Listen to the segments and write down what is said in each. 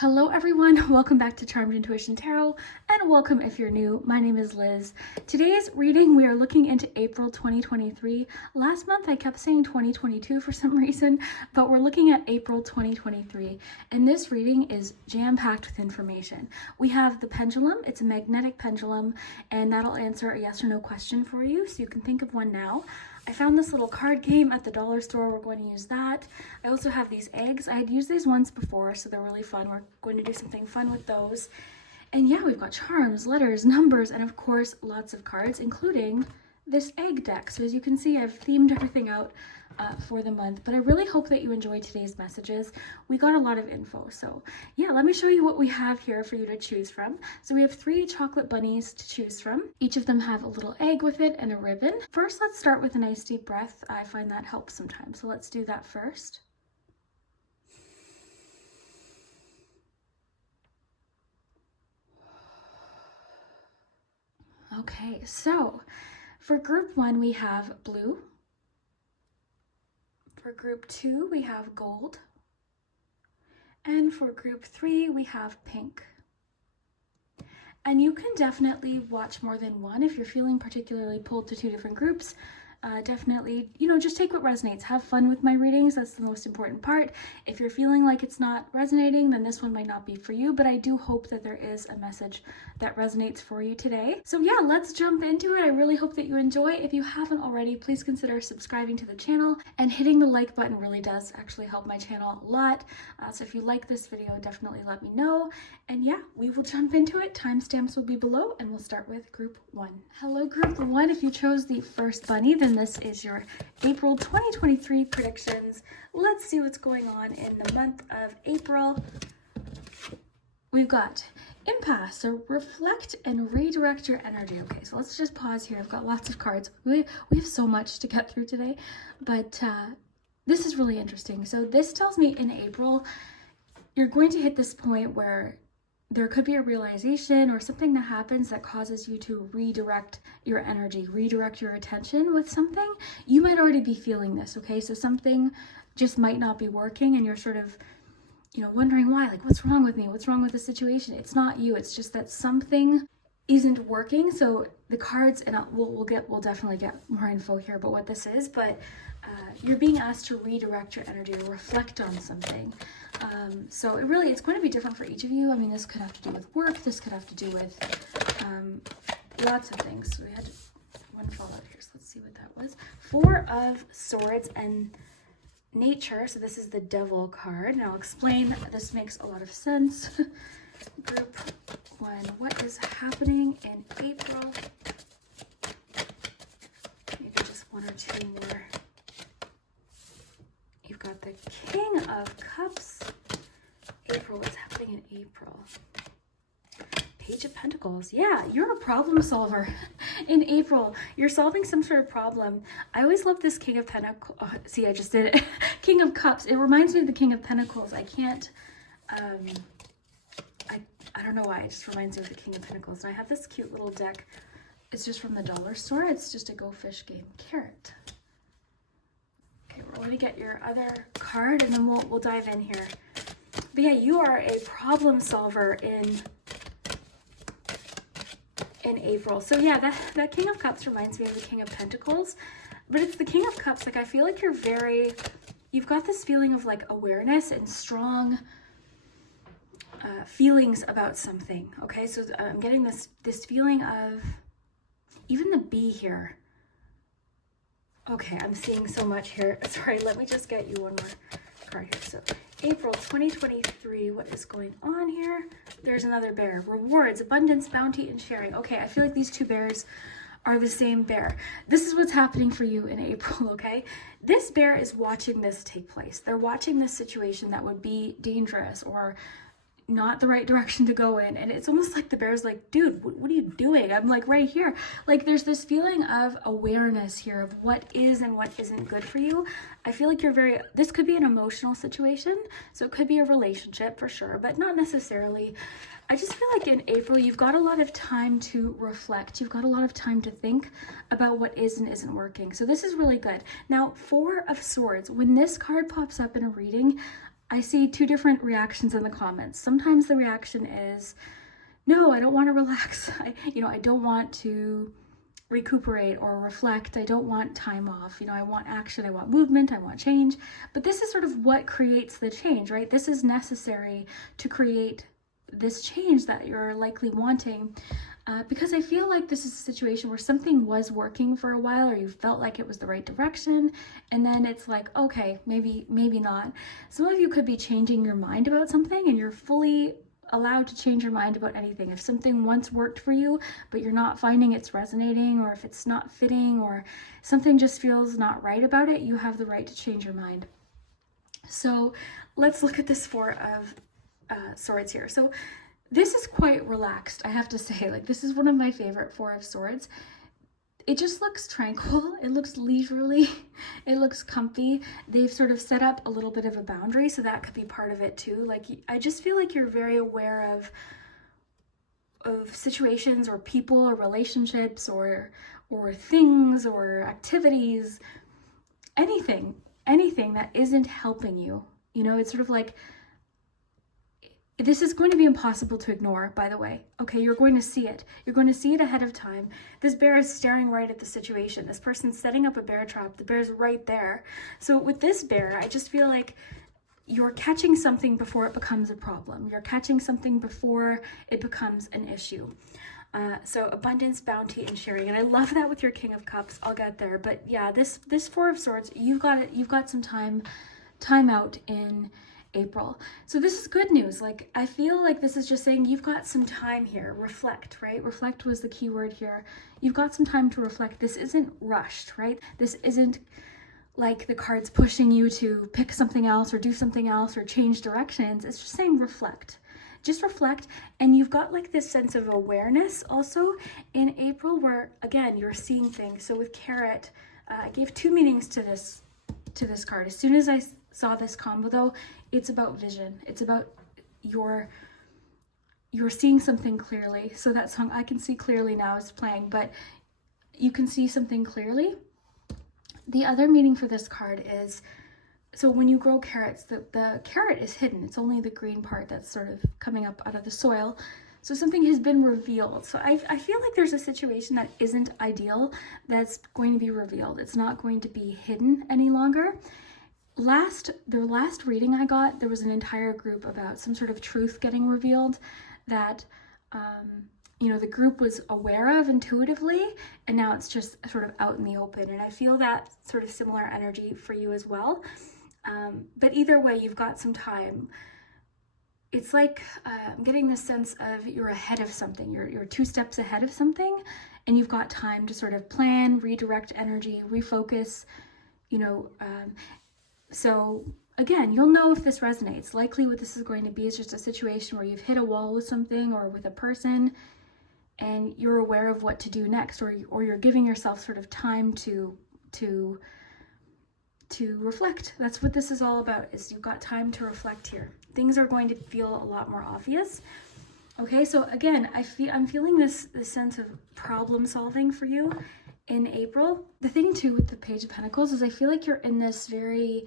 Hello everyone, welcome back to Charmed Intuition Tarot, and welcome if you're new. My name is Liz. Today's reading, we are looking into April 2023. Last month I kept saying 2022 for some reason, but we're looking at April 2023. And this reading is jam-packed with information. We have the pendulum, it's a magnetic pendulum, and that'll answer a yes or no question for you, so you can think of one now. I found this little card game at the dollar store. We're going to use that. I also have these eggs. I had used these once before, so they're really fun. We're going to do something fun with those. And yeah, we've got charms, letters, numbers, and of course, lots of cards, including this egg deck. So as you can see, I've themed everything out for the month, but I really hope that you enjoyed today's messages. We got a lot of info. So yeah, let me show you what we have here for you to choose from. So we have 3 chocolate bunnies to choose from. Each of them have a little egg with it and a ribbon. First, let's start with a nice deep breath. I find that helps sometimes. So let's do that first. Okay, so for group 1, we have blue. For group 2, we have gold. And for group 3, we have pink. And you can definitely watch more than one if you're feeling particularly pulled to 2 different groups. Definitely, just take what resonates. Have fun with my readings. That's the most important part. If you're feeling like it's not resonating, then this one might not be for you, but I do hope that there is a message that resonates for you today. So yeah, let's jump into it. I really hope that you enjoy. If you haven't already, please consider subscribing to the channel, and hitting the like button really does actually help my channel a lot. So if you like this video, definitely let me know. And yeah, we will jump into it. Timestamps will be below, and we'll start with group 1. Hello, group 1. If you chose the first bunny, then this is your April 2023 predictions. Let's see what's going on in the month of April. We've got impasse, so reflect and redirect your energy. Okay, so let's just pause here. I've got lots of cards. We have so much to get through today, but this is really interesting. So this tells me in April, you're going to hit this point where there could be a realization or something that happens that causes you to redirect your energy, redirect your attention with something. You might already be feeling this, okay? So something just might not be working and you're sort of, wondering why, like, what's wrong with me? What's wrong with the situation? It's not you. It's just that something isn't working. So the cards, and we'll definitely get more info here about what this is, but you're being asked to redirect your energy or reflect on something. So it's going to be different for each of you. I mean, this could have to do with work. This could have to do with lots of things. So we had one fall out here. So let's see what that was. 4 of Swords and Nature. So this is the Devil card. And I'll explain. This makes a lot of sense. Group 1. What is happening in April? Maybe just 1 or 2 more. You've got the King of Cups. April, what's happening in April? Page of Pentacles. Yeah, you're a problem solver in April. You're solving some sort of problem. I always love this King of Pentacles. Oh, see, I just did it. King of Cups. It reminds me of the King of Pentacles. I can't, I don't know why. It just reminds me of the King of Pentacles. And I have this cute little deck. It's just from the dollar store. It's just a Go Fish Game carrot. Okay, we're going to get your other card and then we'll dive in here. But yeah, you are a problem solver in April. So yeah, that King of Cups reminds me of the King of Pentacles, but it's the King of Cups. Like, I feel like you've got this feeling of like awareness and strong feelings about something. Okay, so I'm getting this feeling of even the bee here. Okay, I'm seeing so much here. Sorry, let me just get you one more card here. So April 2023, what is going on here? There's another bear. Rewards, abundance, bounty, and sharing. Okay, I feel like these 2 bears are the same bear. This is what's happening for you in April, okay? This bear is watching this take place. They're watching this situation that would be dangerous or not the right direction to go in, and it's almost like the bear's like, dude, what are you doing? I'm like right here. Like, there's this feeling of awareness here of what is and what isn't good for you. I feel like this could be an emotional situation, so it could be a relationship for sure, but not necessarily. I just feel like in April, you've got a lot of time to reflect. You've got a lot of time to think about what is and isn't working. So this is really good. Now, 4 of Swords, when this card pops up in a reading, I see two different reactions in the comments. Sometimes the reaction is, no, I don't want to relax. I don't want to recuperate or reflect. I don't want time off. I want action, I want movement, I want change. But this is sort of what creates the change, right? This is necessary to create this change that you're likely wanting. Because I feel like this is a situation where something was working for a while, or you felt like it was the right direction, and then it's like, okay, maybe not. Some of you could be changing your mind about something, and you're fully allowed to change your mind about anything. If something once worked for you, but you're not finding it's resonating, or if it's not fitting, or something just feels not right about it, you have the right to change your mind. So let's look at this Four of Swords here. So this is quite relaxed, I have to say. Like, this is one of my favorite Four of Swords. It just looks tranquil, it looks leisurely, it looks comfy. They've sort of set up a little bit of a boundary, so that could be part of it too. Like, I just feel like you're very aware of situations or people or relationships or things or activities, anything that isn't helping you. It's sort of like, this is going to be impossible to ignore, by the way. Okay, you're going to see it. You're going to see it ahead of time. This bear is staring right at the situation. This person's setting up a bear trap. The bear's right there. So with this bear, I just feel like you're catching something before it becomes a problem. You're catching something before it becomes an issue. So abundance, bounty, and sharing. And I love that with your King of Cups. I'll get there. But yeah, this Four of Swords, you've got some time out in April. So this is good news. Like, I feel like this is just saying you've got some time here. Reflect, right? Reflect was the key word here. You've got some time to reflect. This isn't rushed, right? This isn't like the cards pushing you to pick something else or do something else or change directions. It's just saying reflect. Just reflect. And you've got like this sense of awareness also in April where, again, you're seeing things. So with Carrot, I gave two meanings to this card. As soon as I saw this combo though, it's about vision. It's about you're seeing something clearly. So that song I Can See Clearly Now is playing, but you can see something clearly. The other meaning for this card is, so when you grow carrots, the carrot is hidden. It's only the green part that's sort of coming up out of the soil. So something has been revealed. So I feel like there's a situation that isn't ideal that's going to be revealed. It's not going to be hidden any longer. The last reading I got, there was an entire group about some sort of truth getting revealed that, the group was aware of intuitively, and now it's just sort of out in the open. And I feel that sort of similar energy for you as well. But either way, you've got some time. It's like, I'm getting this sense of you're ahead of something. You're 2 steps ahead of something, and you've got time to sort of plan, redirect energy, refocus, so again, you'll know if this resonates. Likely what this is going to be is just a situation where you've hit a wall with something or with a person, and you're aware of what to do next, or you're giving yourself sort of time to reflect. That's what this is all about, is you've got time to reflect here. Things are going to feel a lot more obvious. Okay, so again, I'm feeling this sense of problem solving for you in April. The thing too with the Page of Pentacles is I feel like you're in this very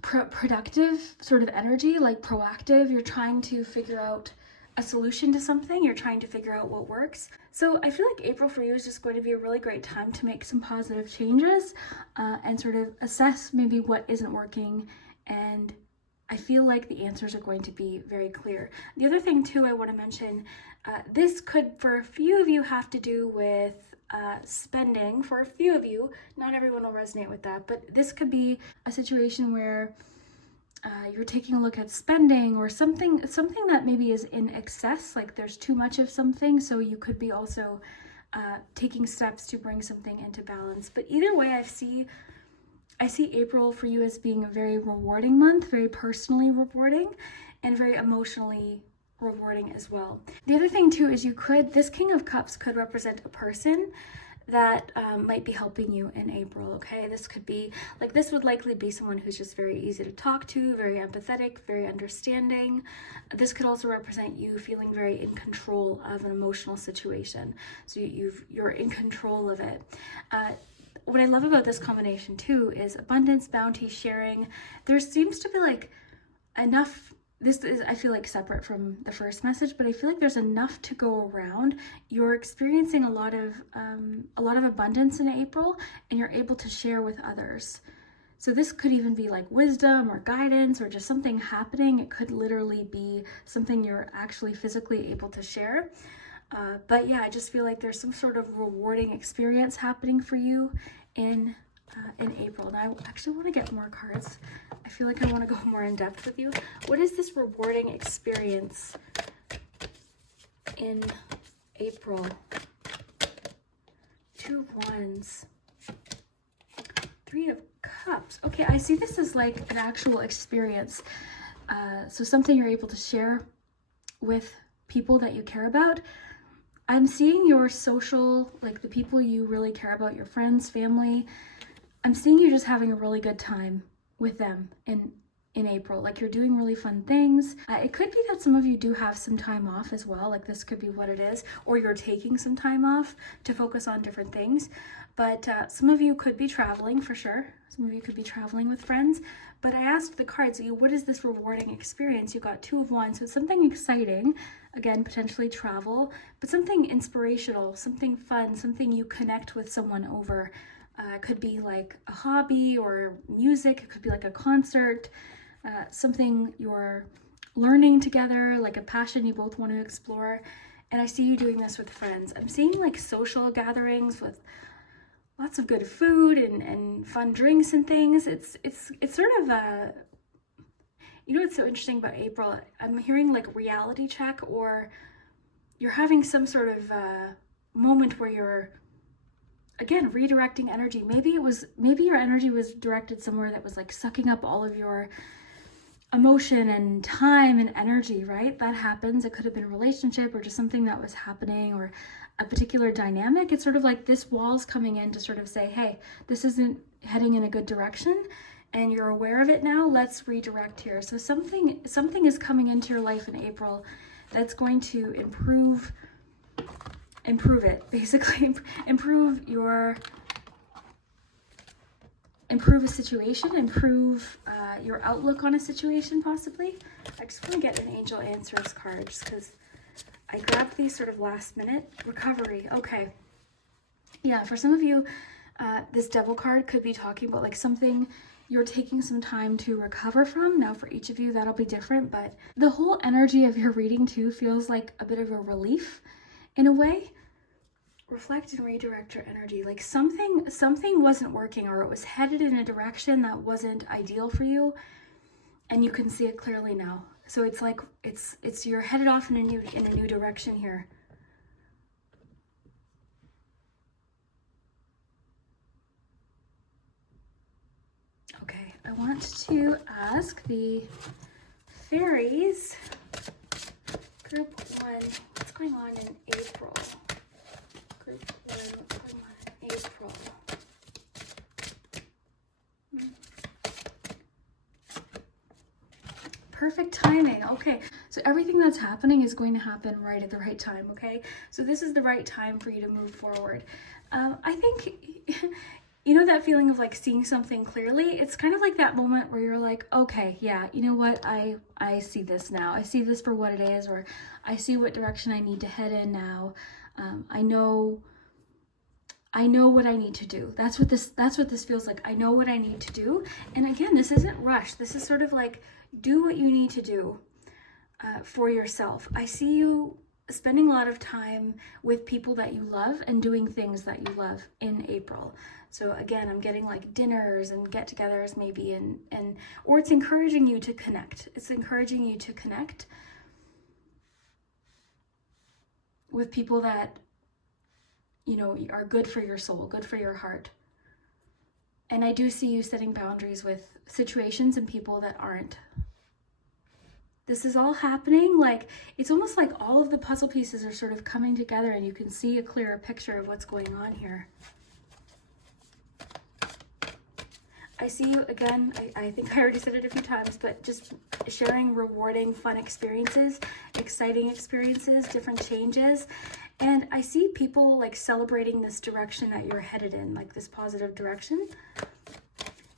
productive sort of energy, like proactive. You're trying to figure out a solution to something. You're trying to figure out what works. So I feel like April for you is just going to be a really great time to make some positive changes and sort of assess maybe what isn't working. And I feel like the answers are going to be very clear. The other thing too I want to mention, this could for a few of you have to do with spending. For a few of you, not everyone will resonate with that, but this could be a situation where you're taking a look at spending or something that maybe is in excess, like there's too much of something. So you could be also taking steps to bring something into balance. But either way, I see April for you as being a very rewarding month, very personally rewarding, and very emotionally rewarding as well. The other thing too is this King of Cups could represent a person that might be helping you in April, okay? This would likely be someone who's just very easy to talk to, very empathetic, very understanding. This could also represent you feeling very in control of an emotional situation. So you're in control of it. what I love about this combination too is abundance, bounty, sharing. There seems to be like enough. This is, I feel like, separate from the first message, but I feel like there's enough to go around. You're experiencing a lot of abundance in April, and you're able to share with others. So this could even be like wisdom or guidance or just something happening. It could literally be something you're actually physically able to share. But yeah, I just feel like there's some sort of rewarding experience happening for you in April. And I actually want to get more cards. I feel like I want to go more in depth with you. What is this rewarding experience in April? 2 of Wands. 3 of Cups. Okay, I see this as like an actual experience. So something you're able to share with people that you care about. I'm seeing your social, like the people you really care about, your friends, family. I'm seeing you just having a really good time with them in April. Like you're doing really fun things. It could be that some of you do have some time off as well. Like this could be what it is. Or you're taking some time off to focus on different things. But some of you could be traveling for sure. Some of you could be traveling with friends. But I asked the cards, what is this rewarding experience? You got 2 of Wands, so it's something exciting. Again, potentially travel, but something inspirational, something fun, something you connect with someone over. It could be like a hobby or music. It could be like a concert, something you're learning together, like a passion you both want to explore. And I see you doing this with friends. I'm seeing like social gatherings with lots of good food and fun drinks and things. It's sort of a, you know what's so interesting about April? I'm hearing like reality check, or you're having some sort of moment where you're, again, redirecting energy. Maybe your energy was directed somewhere that was like sucking up all of your emotion and time and energy, right? That happens. It could have been a relationship or just something that was happening or a particular dynamic. It's sort of like this wall's coming in to sort of say, hey, this isn't heading in a good direction and you're aware of it now. Let's redirect here. So something is coming into your life in April that's going to improve it, basically. improve a situation, improve your outlook on a situation, possibly. I just want to get an angel answers card just because I grabbed these sort of last minute. Recovery. Okay. Yeah, for some of you, this Devil card could be talking about like something you're taking some time to recover from. Now for each of you, that'll be different, but the whole energy of your reading too feels like a bit of a relief in a way. Reflect and redirect your energy. Like something wasn't working, or it was headed in a direction that wasn't ideal for you, and you can see it clearly now. So it's like it's you're headed off in a new direction here. Okay, I want to ask the fairies, group 1, what's going on in April? Group 1, what's going on in April? Perfect timing. Okay, so everything that's happening is going to happen right at the right time, okay? So this is the right time for you to move forward. I think, you know that feeling of like seeing something clearly? It's kind of like that moment where you're like, okay, yeah, you know what? I see this now. I see this for what it is, or I see what direction I need to head in now. I know what I need to do. That's what this feels like. I know what I need to do. And again, this isn't rushed. This is sort of like, do what you need to do for yourself. I see you spending a lot of time with people that you love and doing things that you love in April. So again, I'm getting like dinners and get-togethers maybe, or it's encouraging you to connect. It's encouraging you to connect with people that, you know, are good for your soul, good for your heart. And I do see you setting boundaries with situations and people that aren't. This is all happening, like, it's almost like all of the puzzle pieces are sort of coming together and you can see a clearer picture of what's going on here. I see you, again, I think I already said it a few times, but just sharing rewarding, fun experiences, exciting experiences, different changes. And I see people like celebrating this direction that you're headed in, like this positive direction.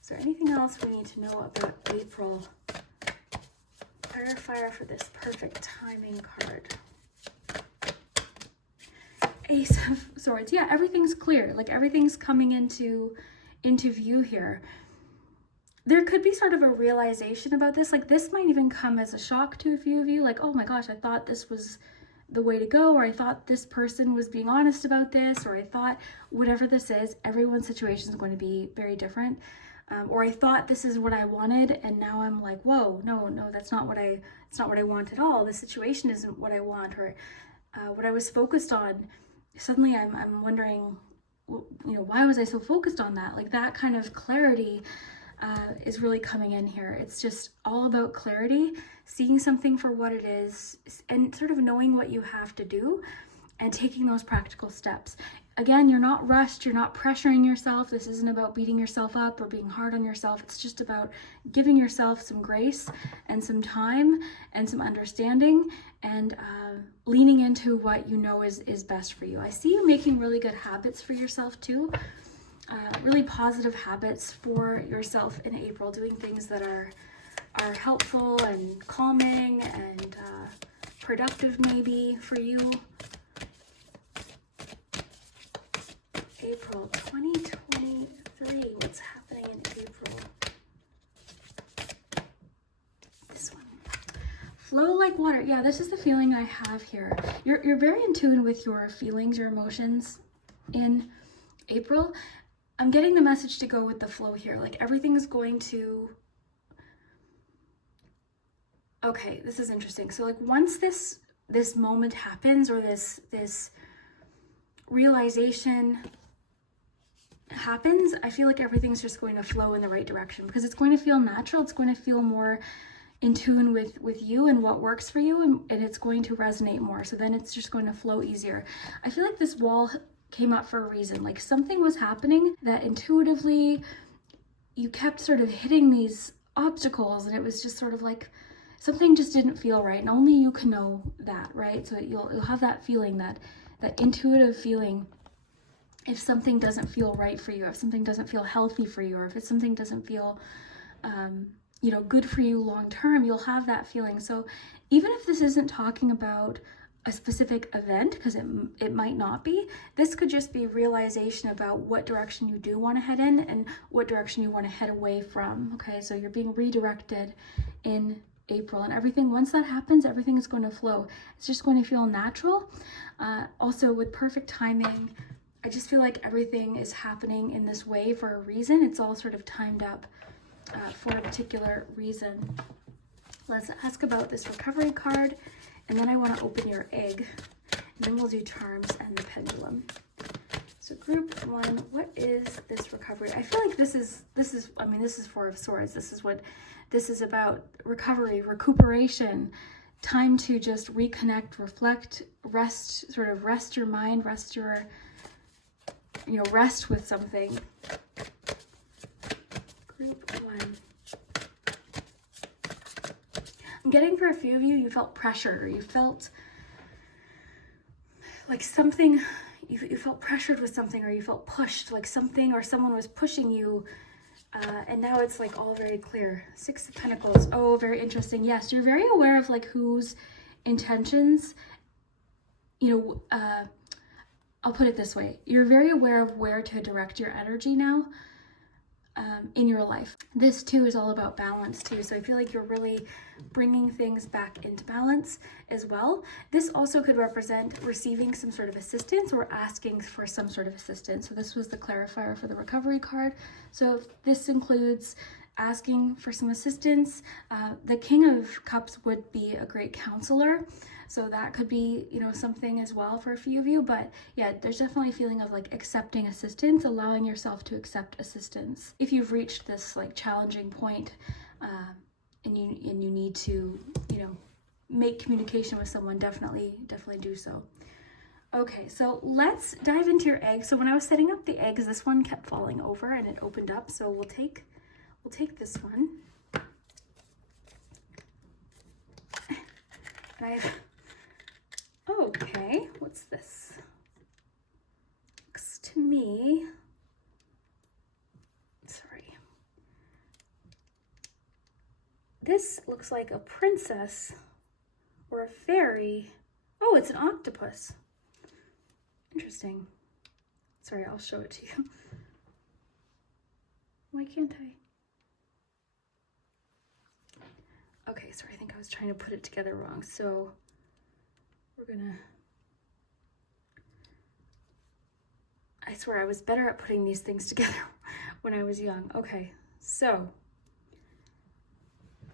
Is there anything else we need to know about April? Clarifier for this perfect timing card. Ace of Swords. Yeah, everything's clear. Like everything's coming into view here. There could be sort of a realization about this. Like this might even come as a shock to a few of you. Like, oh my gosh, I thought this was the way to go, or I thought this person was being honest about this, or I thought whatever this is, everyone's situation is going to be very different. Or I thought this is what I wanted, and now I'm like, whoa, no, that's not what I want at all. The situation isn't what I want, or what I was focused on. Suddenly I'm wondering, why was I so focused on that? Like that kind of clarity is really coming in here. It's just all about clarity, seeing something for what it is, and sort of knowing what you have to do and taking those practical steps. Again, you're not rushed, you're not pressuring yourself. This isn't about beating yourself up or being hard on yourself. It's just about giving yourself some grace and some time and some understanding, and leaning into what you know is best for you. I see you making really good habits for yourself too. Really positive habits for yourself in April, doing things that are helpful and calming and productive maybe for you. April 2023, what's happening in April? This one. Flow like water. Yeah, this is the feeling I have here. You're very in tune with your feelings, your emotions in April. I'm getting the message to go with the flow here. Like everything is going to... Okay, this is interesting. So like once this moment happens, or this realization happens, I feel like everything's just going to flow in the right direction, because it's going to feel natural. It's going to feel more in tune with you and what works for you, and it's going to resonate more. So then it's just going to flow easier. I feel like this wall came up for a reason. Like something was happening that intuitively you kept sort of hitting these obstacles, and it was just sort of like something just didn't feel right, and only you can know that, right? So you'll have that feeling, that intuitive feeling. If something doesn't feel right for you, if something doesn't feel healthy for you, or if something doesn't feel good for you long term, you'll have that feeling. So even if this isn't talking about a specific event, because it might not be, this could just be realization about what direction you do want to head in and what direction you want to head away from. Okay, so you're being redirected in April, and everything, once that happens, everything is going to flow. It's just going to feel natural. Also with perfect timing, I just feel like everything is happening in this way for a reason. It's all sort of timed up for a particular reason. Let's ask about this recovery card, and then I want to open your egg, and then we'll do charms and the pendulum. So group one, what is this recovery? I feel like this is Four of Swords. This is what this is about: recovery, recuperation, time to just reconnect, reflect, rest, sort of rest your mind, rest your, rest with something. Group one. I'm getting for a few of you, you felt pressure, or you felt like something, you felt pressured with something, or you felt pushed, like something or someone was pushing you, and now it's like all very clear. Six of Pentacles. Oh, very interesting. Yes, you're very aware of like whose intentions, I'll put it this way. You're very aware of where to direct your energy now in your life. This too is all about balance too. So I feel like you're really bringing things back into balance as well. This also could represent receiving some sort of assistance or asking for some sort of assistance. So this was the clarifier for the recovery card. So this includes asking for some assistance. The King of Cups would be a great counselor. So that could be, something as well for a few of you. But yeah, there's definitely a feeling of like accepting assistance, allowing yourself to accept assistance. If you've reached this like challenging point and you need to, make communication with someone, definitely do so. Okay, so let's dive into your egg. So when I was setting up the eggs, this one kept falling over and it opened up. So we'll take this one. Okay, what's this? to me, sorry, this looks like a princess or a fairy. Oh, it's an octopus. Interesting. Sorry, I'll show it to you. Why can't I? Okay, sorry, I think I was trying to put it together wrong. So we're gonna, I swear I was better at putting these things together when I was young. Okay, so,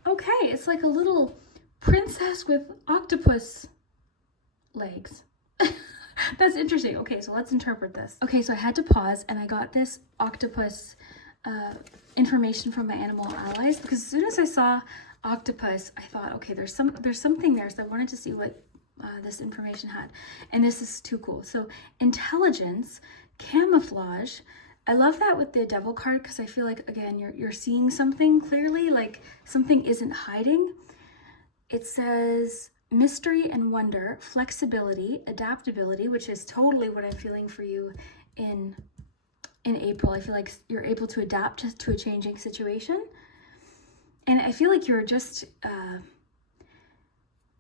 okay, it's like a little princess with octopus legs. That's interesting. Okay, so let's interpret this. Okay, so I had to pause and I got this octopus information from my animal allies, because as soon as I saw octopus, I thought, okay, there's something there, so I wanted to see what this information had, and this is too cool. So intelligence, camouflage. I love that with the devil card, because I feel like, again, you're seeing something clearly, like something isn't hiding. It says mystery and wonder, flexibility, adaptability, which is totally what I'm feeling for you in April. I feel like you're able to adapt to a changing situation. And I feel like you're just, I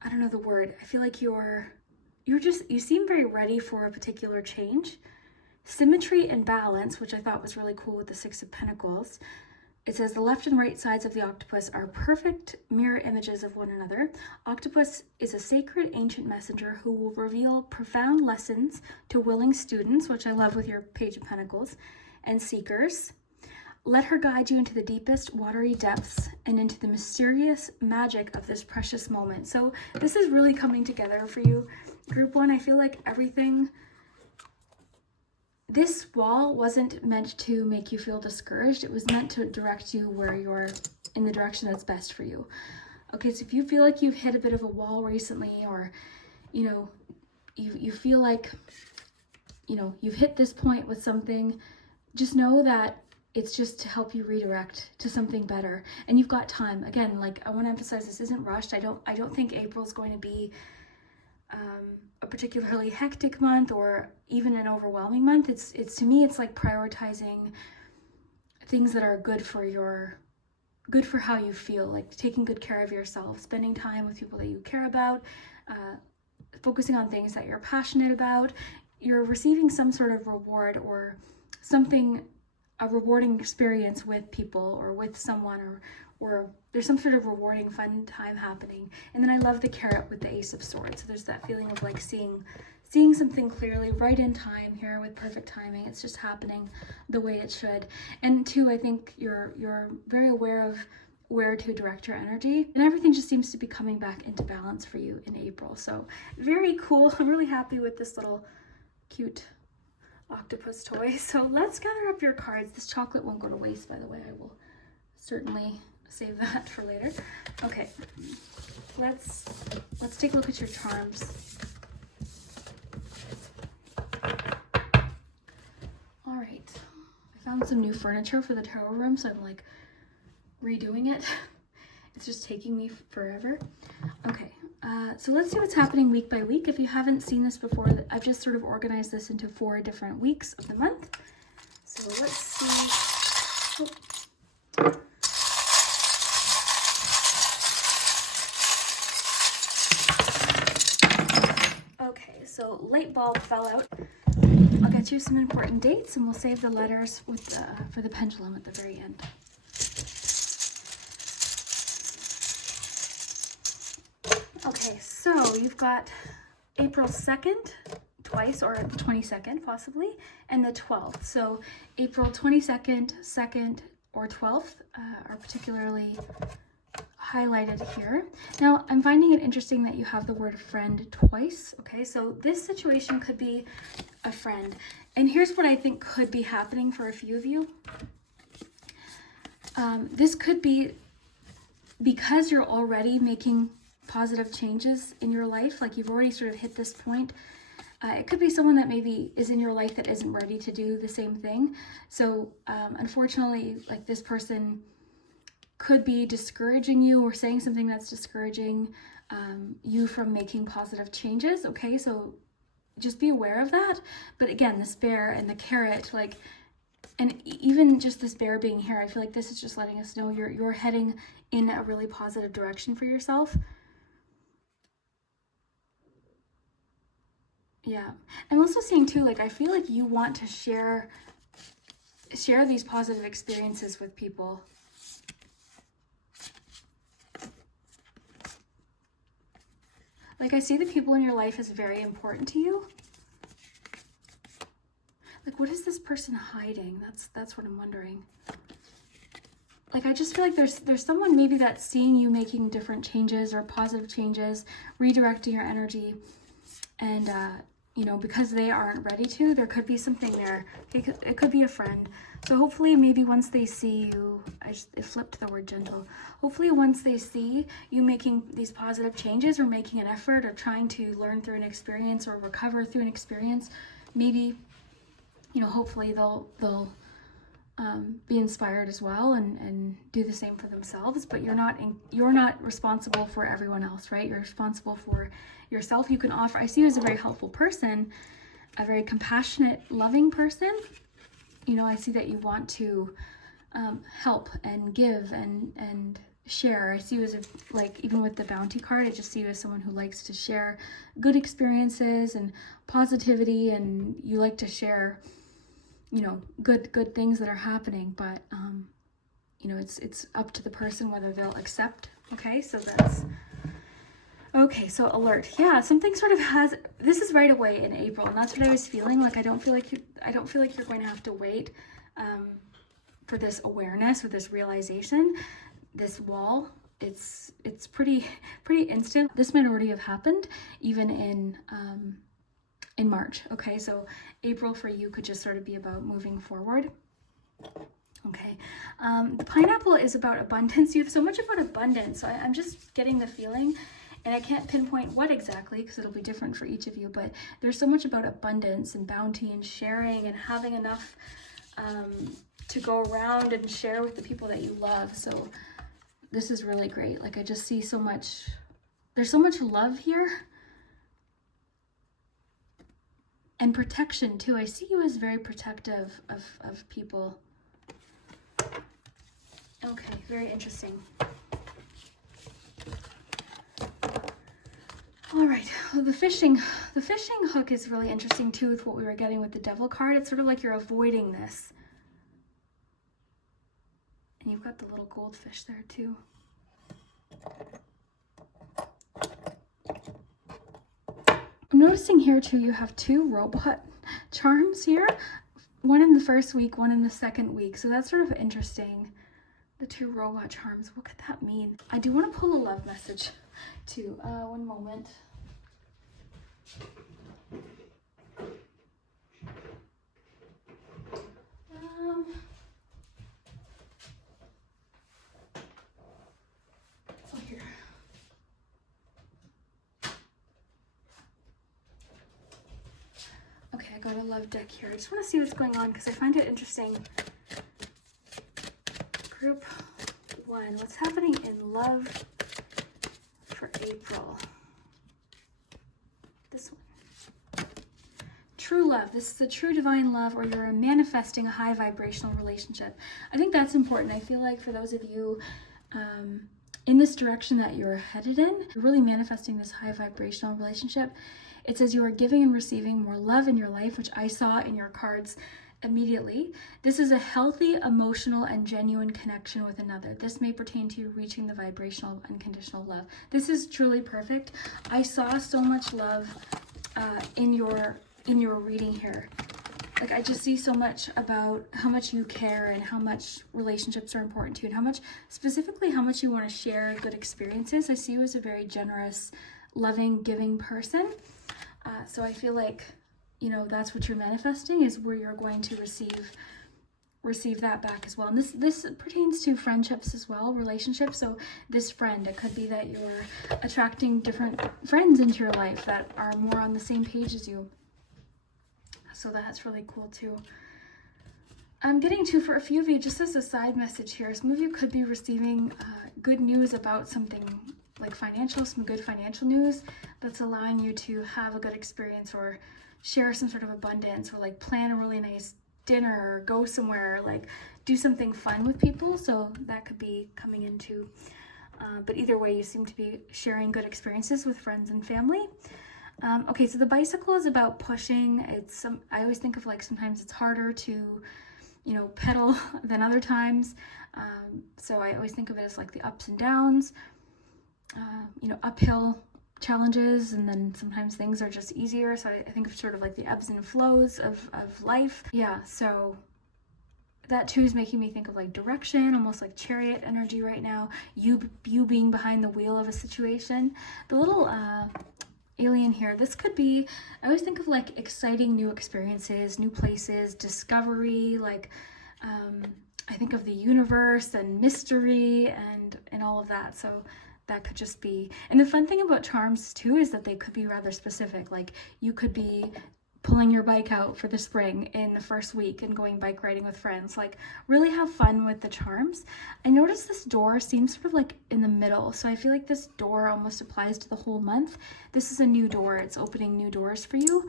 don't know the word. I feel like you seem very ready for a particular change. Symmetry and balance, which I thought was really cool with the Six of Pentacles. It says the left and right sides of the octopus are perfect mirror images of one another. Octopus is a sacred ancient messenger who will reveal profound lessons to willing students, which I love with your Page of Pentacles, and seekers. Let her guide you into the deepest watery depths and into the mysterious magic of this precious moment. So this is really coming together for you. Group 1, I feel like everything, this wall wasn't meant to make you feel discouraged. It was meant to direct you where you're in the direction that's best for you. Okay, so if you feel like you've hit a bit of a wall recently, or, you know, you feel like, you know, you've hit this point with something, just know that it's just to help you redirect to something better. And you've got time. Again, like, I want to emphasize, this isn't rushed. I don't think April's going to be a particularly hectic month or even an overwhelming month. It's to me, it's like prioritizing things that are good for how you feel, like taking good care of yourself, spending time with people that you care about, focusing on things that you're passionate about. You're receiving some sort of reward or something, a rewarding experience with people or with someone, or there's some sort of rewarding fun time happening. And then I love the carrot with the Ace of Swords. So there's that feeling of like seeing something clearly right in time here with perfect timing. It's just happening the way it should. And two, I think you're very aware of where to direct your energy, and everything just seems to be coming back into balance for you in April. So very cool. I'm really happy with this little cute octopus toy. So let's gather up your cards. This chocolate won't go to waste, by the way. I will certainly save that for later. Okay, let's take a look at your charms. All right, I found some new furniture for the tarot room, so I'm like redoing it. It's just taking me forever. Okay, so let's see what's happening week by week. If you haven't seen this before, I've just sort of organized this into 4 different weeks of the month. So let's see. Oh. Okay, so light bulb fell out. I'll get you some important dates, and we'll save the letters with for the pendulum at the very end. Okay, so you've got April 2nd, twice, or the 22nd possibly, and the 12th. So April 22nd, 2nd, or 12th are particularly highlighted here. Now, I'm finding it interesting that you have the word friend twice. Okay, so this situation could be a friend. And here's what I think could be happening for a few of you. This could be because you're already making positive changes in your life, like you've already sort of hit this point. It could be someone that maybe is in your life that isn't ready to do the same thing. So unfortunately, like, this person could be discouraging you or saying something that's discouraging you from making positive changes. Okay, so just be aware of that. But again, this bear and the carrot, like, and even just this bear being here, I feel like this is just letting us know you're heading in a really positive direction for yourself. Yeah. I'm also seeing too, like, I feel like you want to share these positive experiences with people. Like, I see the people in your life as very important to you. Like, what is this person hiding? That's what I'm wondering. Like, I just feel like there's someone maybe that's seeing you making different changes or positive changes, redirecting your energy, and you know, because they aren't ready to, there could be something there. It could be a friend. So hopefully, maybe once they see you, it flipped the word gentle. Hopefully once they see you making these positive changes or making an effort or trying to learn through an experience or recover through an experience, maybe, you know, hopefully they'll be inspired as well and do the same for themselves. But you're not responsible for everyone else, right? You're responsible for yourself. You can offer. I see you as a very helpful person, a very compassionate, loving person. You know, I see that you want to help and give and share. I see you as like, even with the bounty card, I just see you as someone who likes to share good experiences and positivity, and you like to share, you know, good things that are happening. But you know, it's up to the person whether they'll accept. Okay, so that's okay. So alert, yeah, something sort of this is right away in April, and that's what I was feeling. Like, I don't feel like you're going to have to wait for this awareness or this realization. This wall, it's pretty instant. This might already have happened even in March. Okay, so April for you could just sort of be about moving forward. Okay, the pineapple is about abundance. You have so much about abundance. So I'm just getting the feeling, and I can't pinpoint what exactly because it'll be different for each of you, but there's so much about abundance and bounty and sharing and having enough to go around and share with the people that you love. So this is really great. Like, I just see so much, there's so much love here. And protection too. I see you as very protective of people. Okay, very interesting. All right, well, the fishing hook is really interesting too with what we were getting with the Devil card. It's sort of like you're avoiding this. And you've got the little goldfish there too. I'm noticing here too, you have 2 robot charms here. One in the first week, one in the second week. So that's sort of interesting. The 2 robot charms, what could that mean? I do want to pull a love message too. One moment. Oh, here. Okay, I got a love deck here. I just want to see what's going on because I find it interesting. Group 1, what's happening in love for April? This one. True love. This is a true divine love, or you're manifesting a high vibrational relationship. I think that's important. I feel like for those of you in this direction that you're headed in, you're really manifesting this high vibrational relationship. It says you are giving and receiving more love in your life, which I saw in your cards immediately. This is a healthy, emotional, and genuine connection with another. This may pertain to you reaching the vibrational unconditional love. This is truly perfect. I saw so much love in your reading here. Like, I just see so much about how much you care and how much relationships are important to you, and how much, specifically, how much you want to share good experiences. I see you as a very generous, loving, giving person. So I feel like, you know, that's what you're manifesting, is where you're going to receive that back as well. And this pertains to friendships as well, relationships. So this friend, it could be that you're attracting different friends into your life that are more on the same page as you. So that's really cool too. I'm getting to, for a few of you, just as a side message here, some of you could be receiving good news about something like financial, some good financial news that's allowing you to have a good experience or share some sort of abundance, or like plan a really nice dinner, or go somewhere, like do something fun with people. So that could be coming into, but either way, you seem to be sharing good experiences with friends and family. Okay, so the bicycle is about pushing. I always think of like sometimes it's harder to, you know, pedal than other times. So I always think of it as like the ups and downs, you know, uphill challenges, and then sometimes things are just easier. So I think of sort of like the ebbs and flows of life. Yeah, so that too is making me think of like direction, almost like chariot energy right now. You being behind the wheel of a situation. The little alien here, this could be, I always think of like exciting new experiences, new places, discovery, like I think of the universe and mystery and all of that. So that could just be, and the fun thing about charms too is that they could be rather specific. Like you could be pulling your bike out for the spring in the first week and going bike riding with friends. Like really have fun with the charms. I noticed this door seems sort of like in the middle, so I feel like this door almost applies to the whole month. This is a new door. It's opening new doors for you,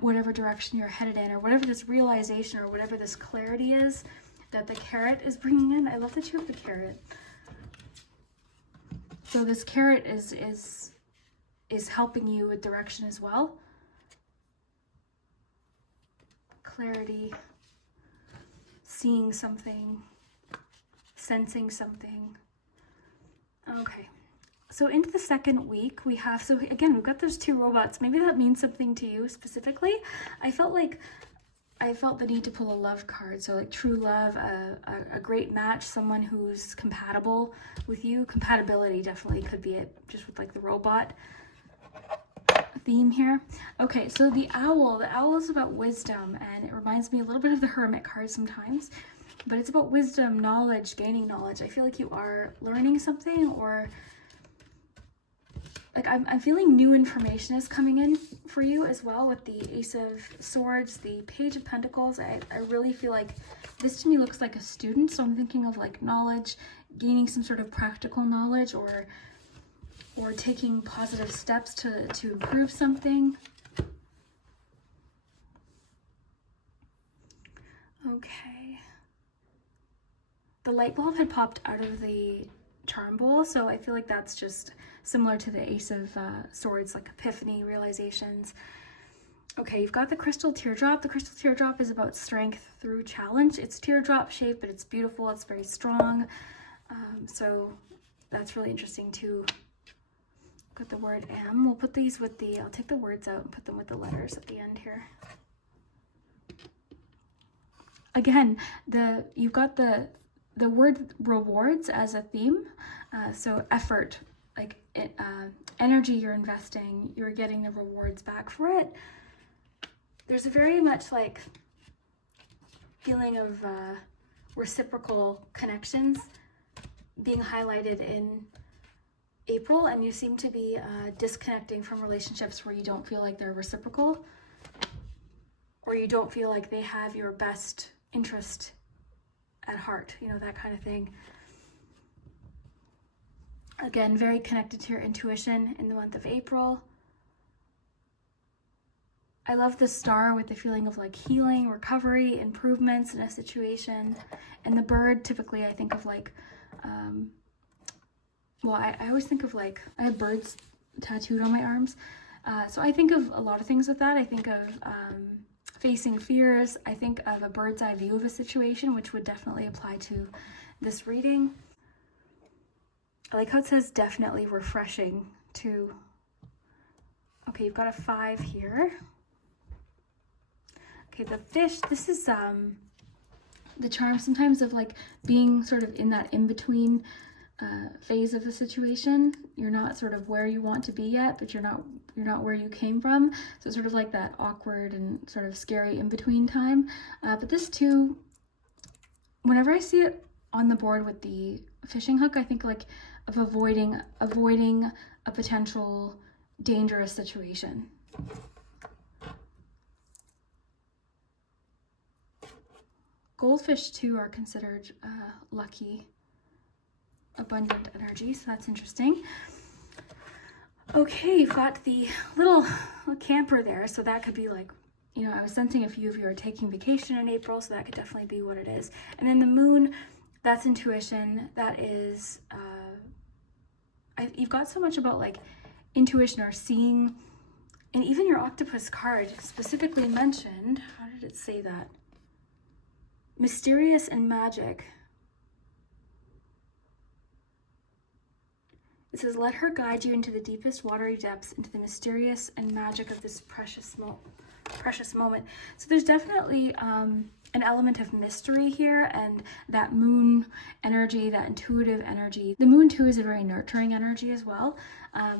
whatever direction you're headed in, or whatever this realization or whatever this clarity is that the carrot is bringing in. I love that you have the carrot. So this carrot is helping you with direction as well. Clarity, seeing something, sensing something. Okay, so into the second week we have, so again, we've got those two robots. Maybe that means something to you specifically. I felt the need to pull a love card. So like true love, a great match, someone who's compatible with you. Compatibility definitely could be it, just with like the robot theme here. Okay, so the owl is about wisdom, and it reminds me a little bit of the Hermit card sometimes, but it's about wisdom, knowledge, gaining knowledge. I feel like you are learning something, or like I'm feeling new information is coming in for you as well with the Ace of Swords, the Page of Pentacles. I really feel like this to me looks like a student, so I'm thinking of like knowledge, gaining some sort of practical knowledge, or taking positive steps to improve something. Okay. The light bulb had popped out of the charm bowl, so I feel like that's just similar to the Ace of Swords, like epiphany, realizations. Okay, you've got the crystal teardrop. The crystal teardrop is about strength through challenge. It's teardrop shaped, but it's beautiful. It's very strong. So that's really interesting too. Got the word M. We'll put these with the, I'll take the words out and put them with the letters at the end here. Again, you've got the word rewards as a theme. So effort, like energy you're investing, you're getting the rewards back for it. There's a very much like feeling of reciprocal connections being highlighted in April, and you seem to be disconnecting from relationships where you don't feel like they're reciprocal, or you don't feel like they have your best interest at heart, you know, that kind of thing. Again, very connected to your intuition in the month of April. I love the star with the feeling of like healing, recovery, improvements in a situation. And the bird, typically I think of like, well, I always think of like, I have birds tattooed on my arms. So I think of a lot of things with that. I think of facing fears. I think of a bird's eye view of a situation, which would definitely apply to this reading. I like how it says definitely refreshing too. Okay, you've got a 5 here. Okay, the fish, this is the charm sometimes of like being sort of in that in-between phase of a situation. You're not sort of where you want to be yet, but you're not where you came from. So it's sort of like that awkward and sort of scary in-between time. But this too, whenever I see it on the board with the fishing hook, I think like of avoiding a potential dangerous situation. Goldfish too are considered lucky, abundant energy, so that's interesting. Okay, you've got the little camper there, so that could be like, you know, I was sensing a few of you are taking vacation in April, so that could definitely be what it is. And then the moon, that's intuition. That is, you've got so much about like intuition or seeing, and even your octopus card specifically mentioned, how did it say that? Mysterious and magic. It says, let her guide you into the deepest watery depths, into the mysterious and magic of this precious moment. So there's definitely an element of mystery here, and that moon energy, that intuitive energy. The moon too is a very nurturing energy as well,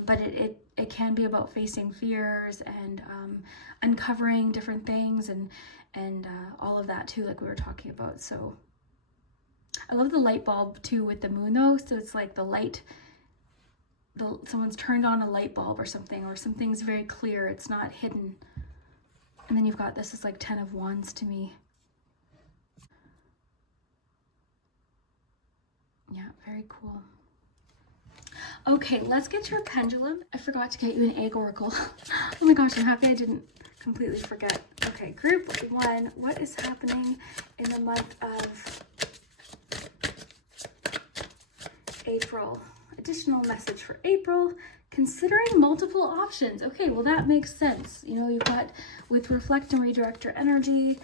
but it can be about facing fears and uncovering different things and all of that too, like we were talking about. So I love the light bulb too with the moon though. So it's like the light, someone's turned on a light bulb or something's very clear, it's not hidden. And then you've got, this is like 10 of Wands to me. Yeah, very cool. Okay, let's get your pendulum. I forgot to get you an egg oracle. Oh my gosh, I'm happy I didn't completely forget. Okay, group 1, what is happening in the month of April? Additional message for April, considering multiple options. Okay, well that makes sense. You know, you've got, with reflect and redirect your energy,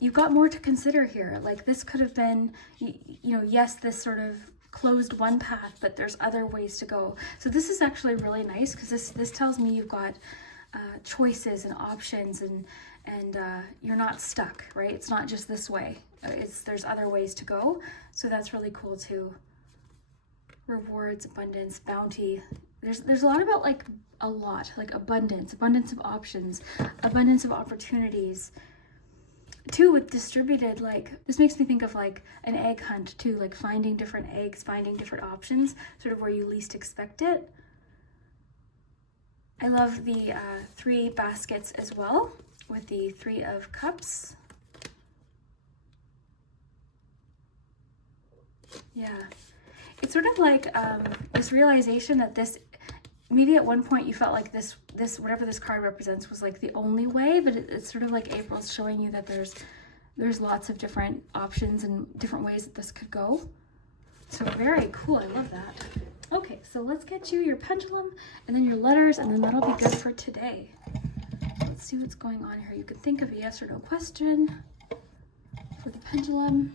you've got more to consider here. Like this could have been, you know, yes, this sort of closed one path, but there's other ways to go. So this is actually really nice because this tells me you've got choices and options, and you're not stuck, right? It's not just this way. There's other ways to go. So that's really cool too. Rewards, abundance, bounty. There's a lot about like abundance of options, abundance of opportunities. Too, with distributed, like this makes me think of like an egg hunt too, like finding different eggs, finding different options, sort of where you least expect it. I love the 3 baskets as well, with the 3 of Cups. Yeah. It's sort of like this realization that this, maybe at one point you felt like this whatever this card represents was like the only way, but it's sort of like April's showing you that there's lots of different options and different ways that this could go. So very cool, I love that. Okay, so let's get you your pendulum and then your letters, and then that'll be good for today. Let's see what's going on here. You could think of a yes or no question for the pendulum.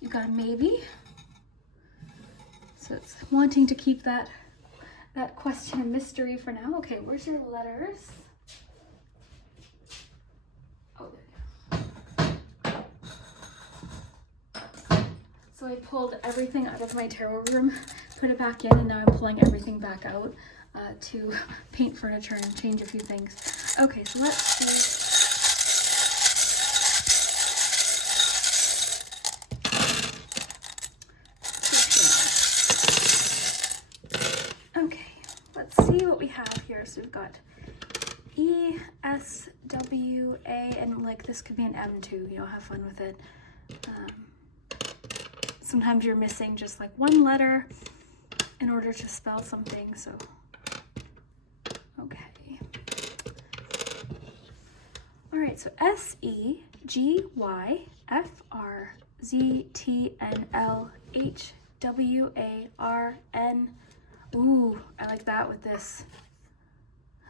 You got a maybe. So it's wanting to keep that question a mystery for now. Okay, where's your letters? Oh, there you go. So I pulled everything out of my tarot room, put it back in, and now I'm pulling everything back out to paint furniture and change a few things. Okay, so let's see. See what we have here. So we've got E, S, W, A, and like this could be an M too, you know, have fun with it. Sometimes you're missing just like one letter in order to spell something, so okay. All right, so S, E, G, Y, F, R, Z, T, N, L, H, W, A, R, N. Ooh, I like that with this.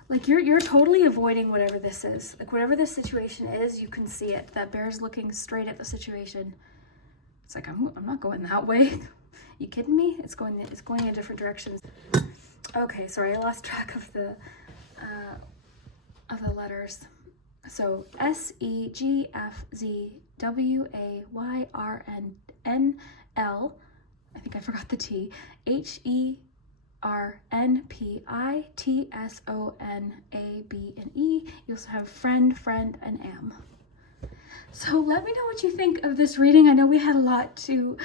Like you're totally avoiding whatever this is. Like whatever this situation is, you can see it. That bear's looking straight at the situation. It's like, I'm not going that way. You kidding me? It's going in different directions. Okay, sorry, I lost track of the letters. So S, E, G, F, Z, W, A, Y, R, N, L. I think I forgot the T. H, E, R, N, P, I, T, S, O, N, A, B, and E. You also have friend, and am. So let me know what you think of this reading. I know we had a lot to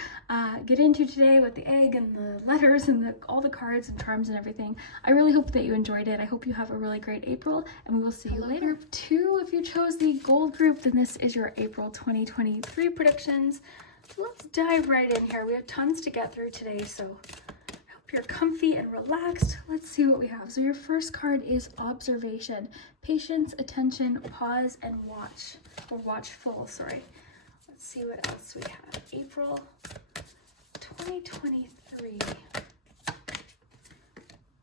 get into today with the egg and the letters and all the cards and charms and everything. I really hope that you enjoyed it. I hope you have a really great April, and we will see you later. Group 2, if you chose the gold group, then this is your April 2023 predictions. So let's dive right in here. We have tons to get through today, so I hope you're comfy and relaxed. Let's see what we have. So your first card is observation, patience, attention, pause, and watch. Or watchful, sorry. Let's see what else we have. April 2023.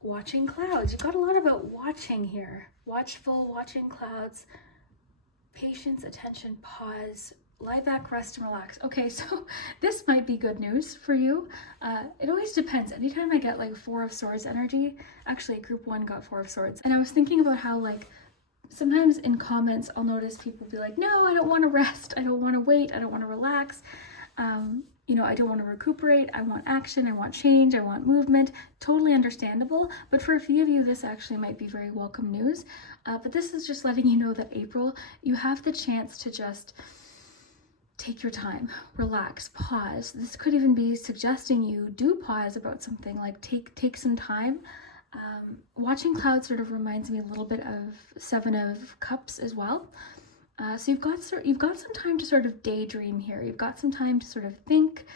Watching clouds. You've got a lot about watching here. Watchful, watching clouds, patience, attention, pause, lie back, rest, and relax. Okay, so this might be good news for you. It always depends. Anytime I get like 4 of Swords energy, actually group 1 got 4 of Swords. And I was thinking about how like sometimes in comments, I'll notice people be like, no, I don't want to rest. I don't want to wait. I don't want to relax. You know, I don't want to recuperate. I want action. I want change. I want movement. Totally understandable. But for a few of you, this actually might be very welcome news. But this is just letting you know that April, you have the chance to just take your time, relax, pause. This could even be suggesting you do pause about something, like take some time. Watching clouds sort of reminds me a little bit of 7 of Cups as well. So you've got some time to sort of daydream here. You've got some time to sort of think,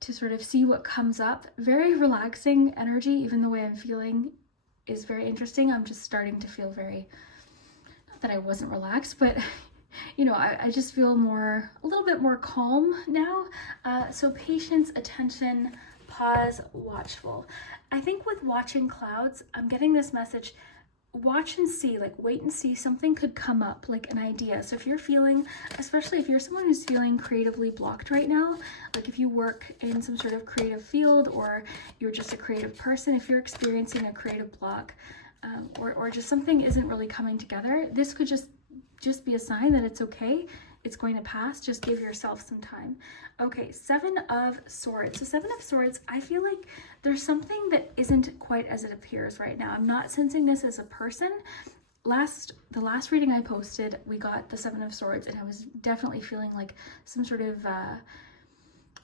to sort of see what comes up. Very relaxing energy, even the way I'm feeling is very interesting. I'm just starting to feel very, not that I wasn't relaxed, but you know, I just feel a little bit more calm now. So patience, attention, pause, watchful. I think with watching clouds, I'm getting this message, watch and see, like wait and see, something could come up, like an idea. So if you're feeling, especially if you're someone who's feeling creatively blocked right now, like if you work in some sort of creative field or you're just a creative person, if you're experiencing a creative block or just something isn't really coming together, this could just be a sign that it's okay. It's going to pass. Just give yourself some time. Okay, 7 of Swords. So 7 of Swords, I feel like there's something that isn't quite as it appears right now. I'm not sensing this as a person. The last reading I posted, we got the 7 of Swords, and I was definitely feeling like some sort of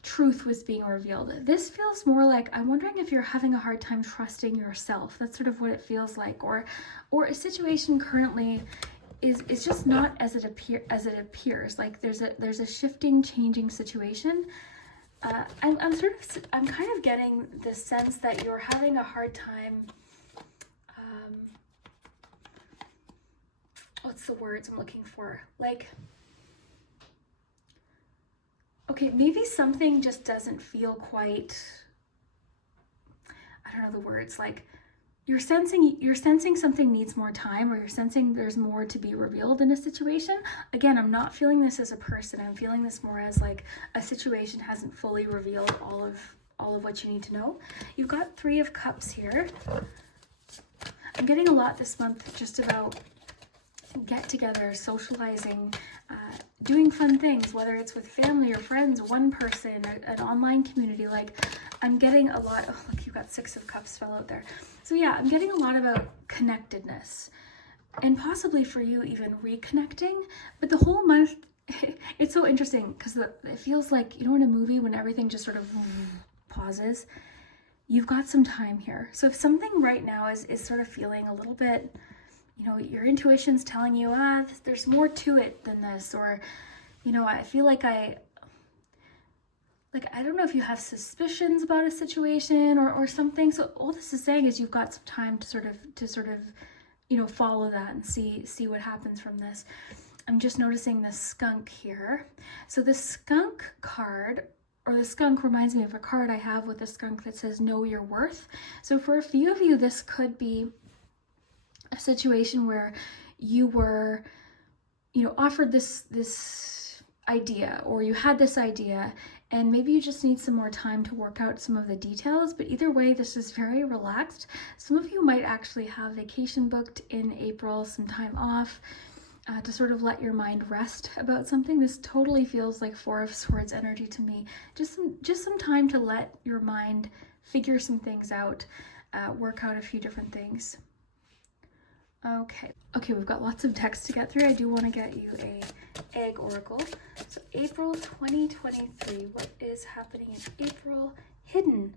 truth was being revealed. This feels more like, I'm wondering if you're having a hard time trusting yourself. That's sort of what it feels like. Or a situation currently is just not as it appears. Like there's a shifting, changing situation. I'm kind of getting the sense that you're having a hard time. What's the words I'm looking for? Like, okay, maybe something just doesn't feel quite, I don't know the words, like you're sensing something needs more time, or you're sensing there's more to be revealed in a situation. Again, I'm not feeling this as a person. I'm feeling this more as like a situation hasn't fully revealed all of what you need to know. You've got 3 of Cups here. I'm getting a lot this month just about get-together, socializing, doing fun things, whether it's with family or friends, one person, an online community. Like I'm getting a lot, oh look, you've got 6 of Cups fell out there. So yeah, I'm getting a lot about connectedness, and possibly for you even reconnecting. But the whole month, it's so interesting because it feels like, you know, in a movie when everything just sort of pauses, you've got some time here. So if something right now is sort of feeling a little bit, you know, your intuition's telling you, there's more to it than this, or, you know, I feel like I don't know if you have suspicions about a situation or something. So all this is saying is you've got some time to sort of, you know, follow that and see what happens from this. I'm just noticing the skunk here. So the skunk card, or the skunk, reminds me of a card I have with a skunk that says know your worth. So for a few of you, this could be a situation where you were, you know, offered this idea, or you had this idea, and maybe you just need some more time to work out some of the details. But either way, this is very relaxed. Some of you might actually have vacation booked in April, some time off, to sort of let your mind rest about something. This totally feels like 4 of Swords energy to me. Just some time to let your mind figure some things out, work out a few different things. Okay, we've got lots of text to get through. I do want to get you a egg oracle. So April 2023, what is happening in April? Hidden.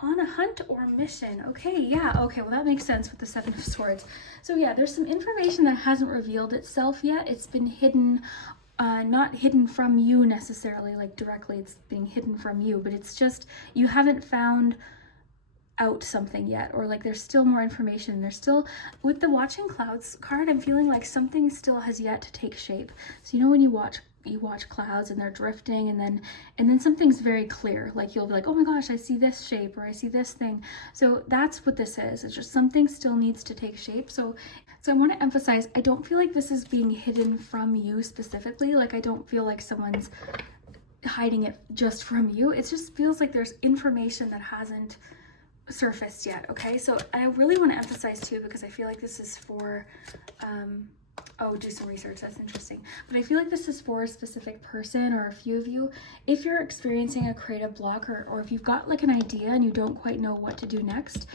On a hunt or mission. Okay, yeah, okay, well that makes sense with the Seven of Swords. So yeah, there's some information that hasn't revealed itself yet. It's been hidden, not hidden from you necessarily, like directly it's being hidden from you, but it's just, you haven't found out something yet, or like there's still more information. There's still, with the watching clouds card, I'm feeling like something still has yet to take shape. So you know when you watch clouds and they're drifting, and then something's very clear, like you'll be like, oh my gosh, I see this shape, or I see this thing. So that's what this is. It's just something still needs to take shape. So I want to emphasize, I don't feel like this is being hidden from you specifically. Like I don't feel like someone's hiding it just from you. It just feels like there's information that hasn't surfaced yet. Okay, so I really want to emphasize too, because I feel like this is for do some research, that's interesting, but I feel like this is for a specific person or a few of you. If you're experiencing a creative block, or if you've got like an idea and you don't quite know what to do next,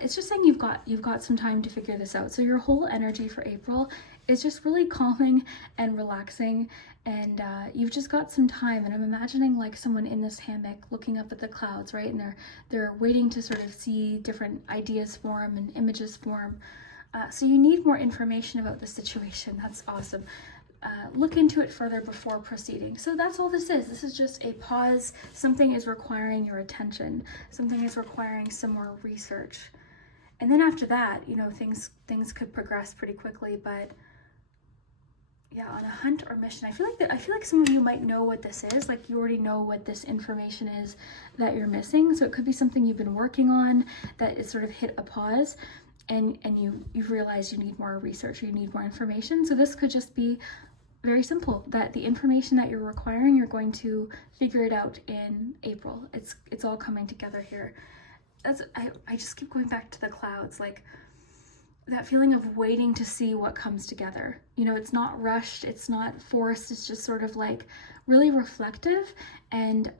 it's just saying you've got some time to figure this out. So your whole energy for April is just really calming and relaxing, and you've just got some time. And I'm imagining like someone in this hammock looking up at the clouds, right? And they're waiting to sort of see different ideas form and images form. So you need more information about the situation. That's awesome. Look into it further before proceeding. So that's all this is. This is just a pause. Something is requiring your attention. Something is requiring some more research. And then after that, you know, things could progress pretty quickly. But yeah, on a hunt or mission, I feel like some of you might know what this is. Like you already know what this information is that you're missing. So it could be something you've been working on that is sort of hit a pause. And you've realized you need more research, or you need more information. So this could just be very simple, that the information that you're requiring, you're going to figure it out in April. It's all coming together here. I just keep going back to the clouds, like that feeling of waiting to see what comes together. You know, it's not rushed, it's not forced, it's just sort of like really reflective, and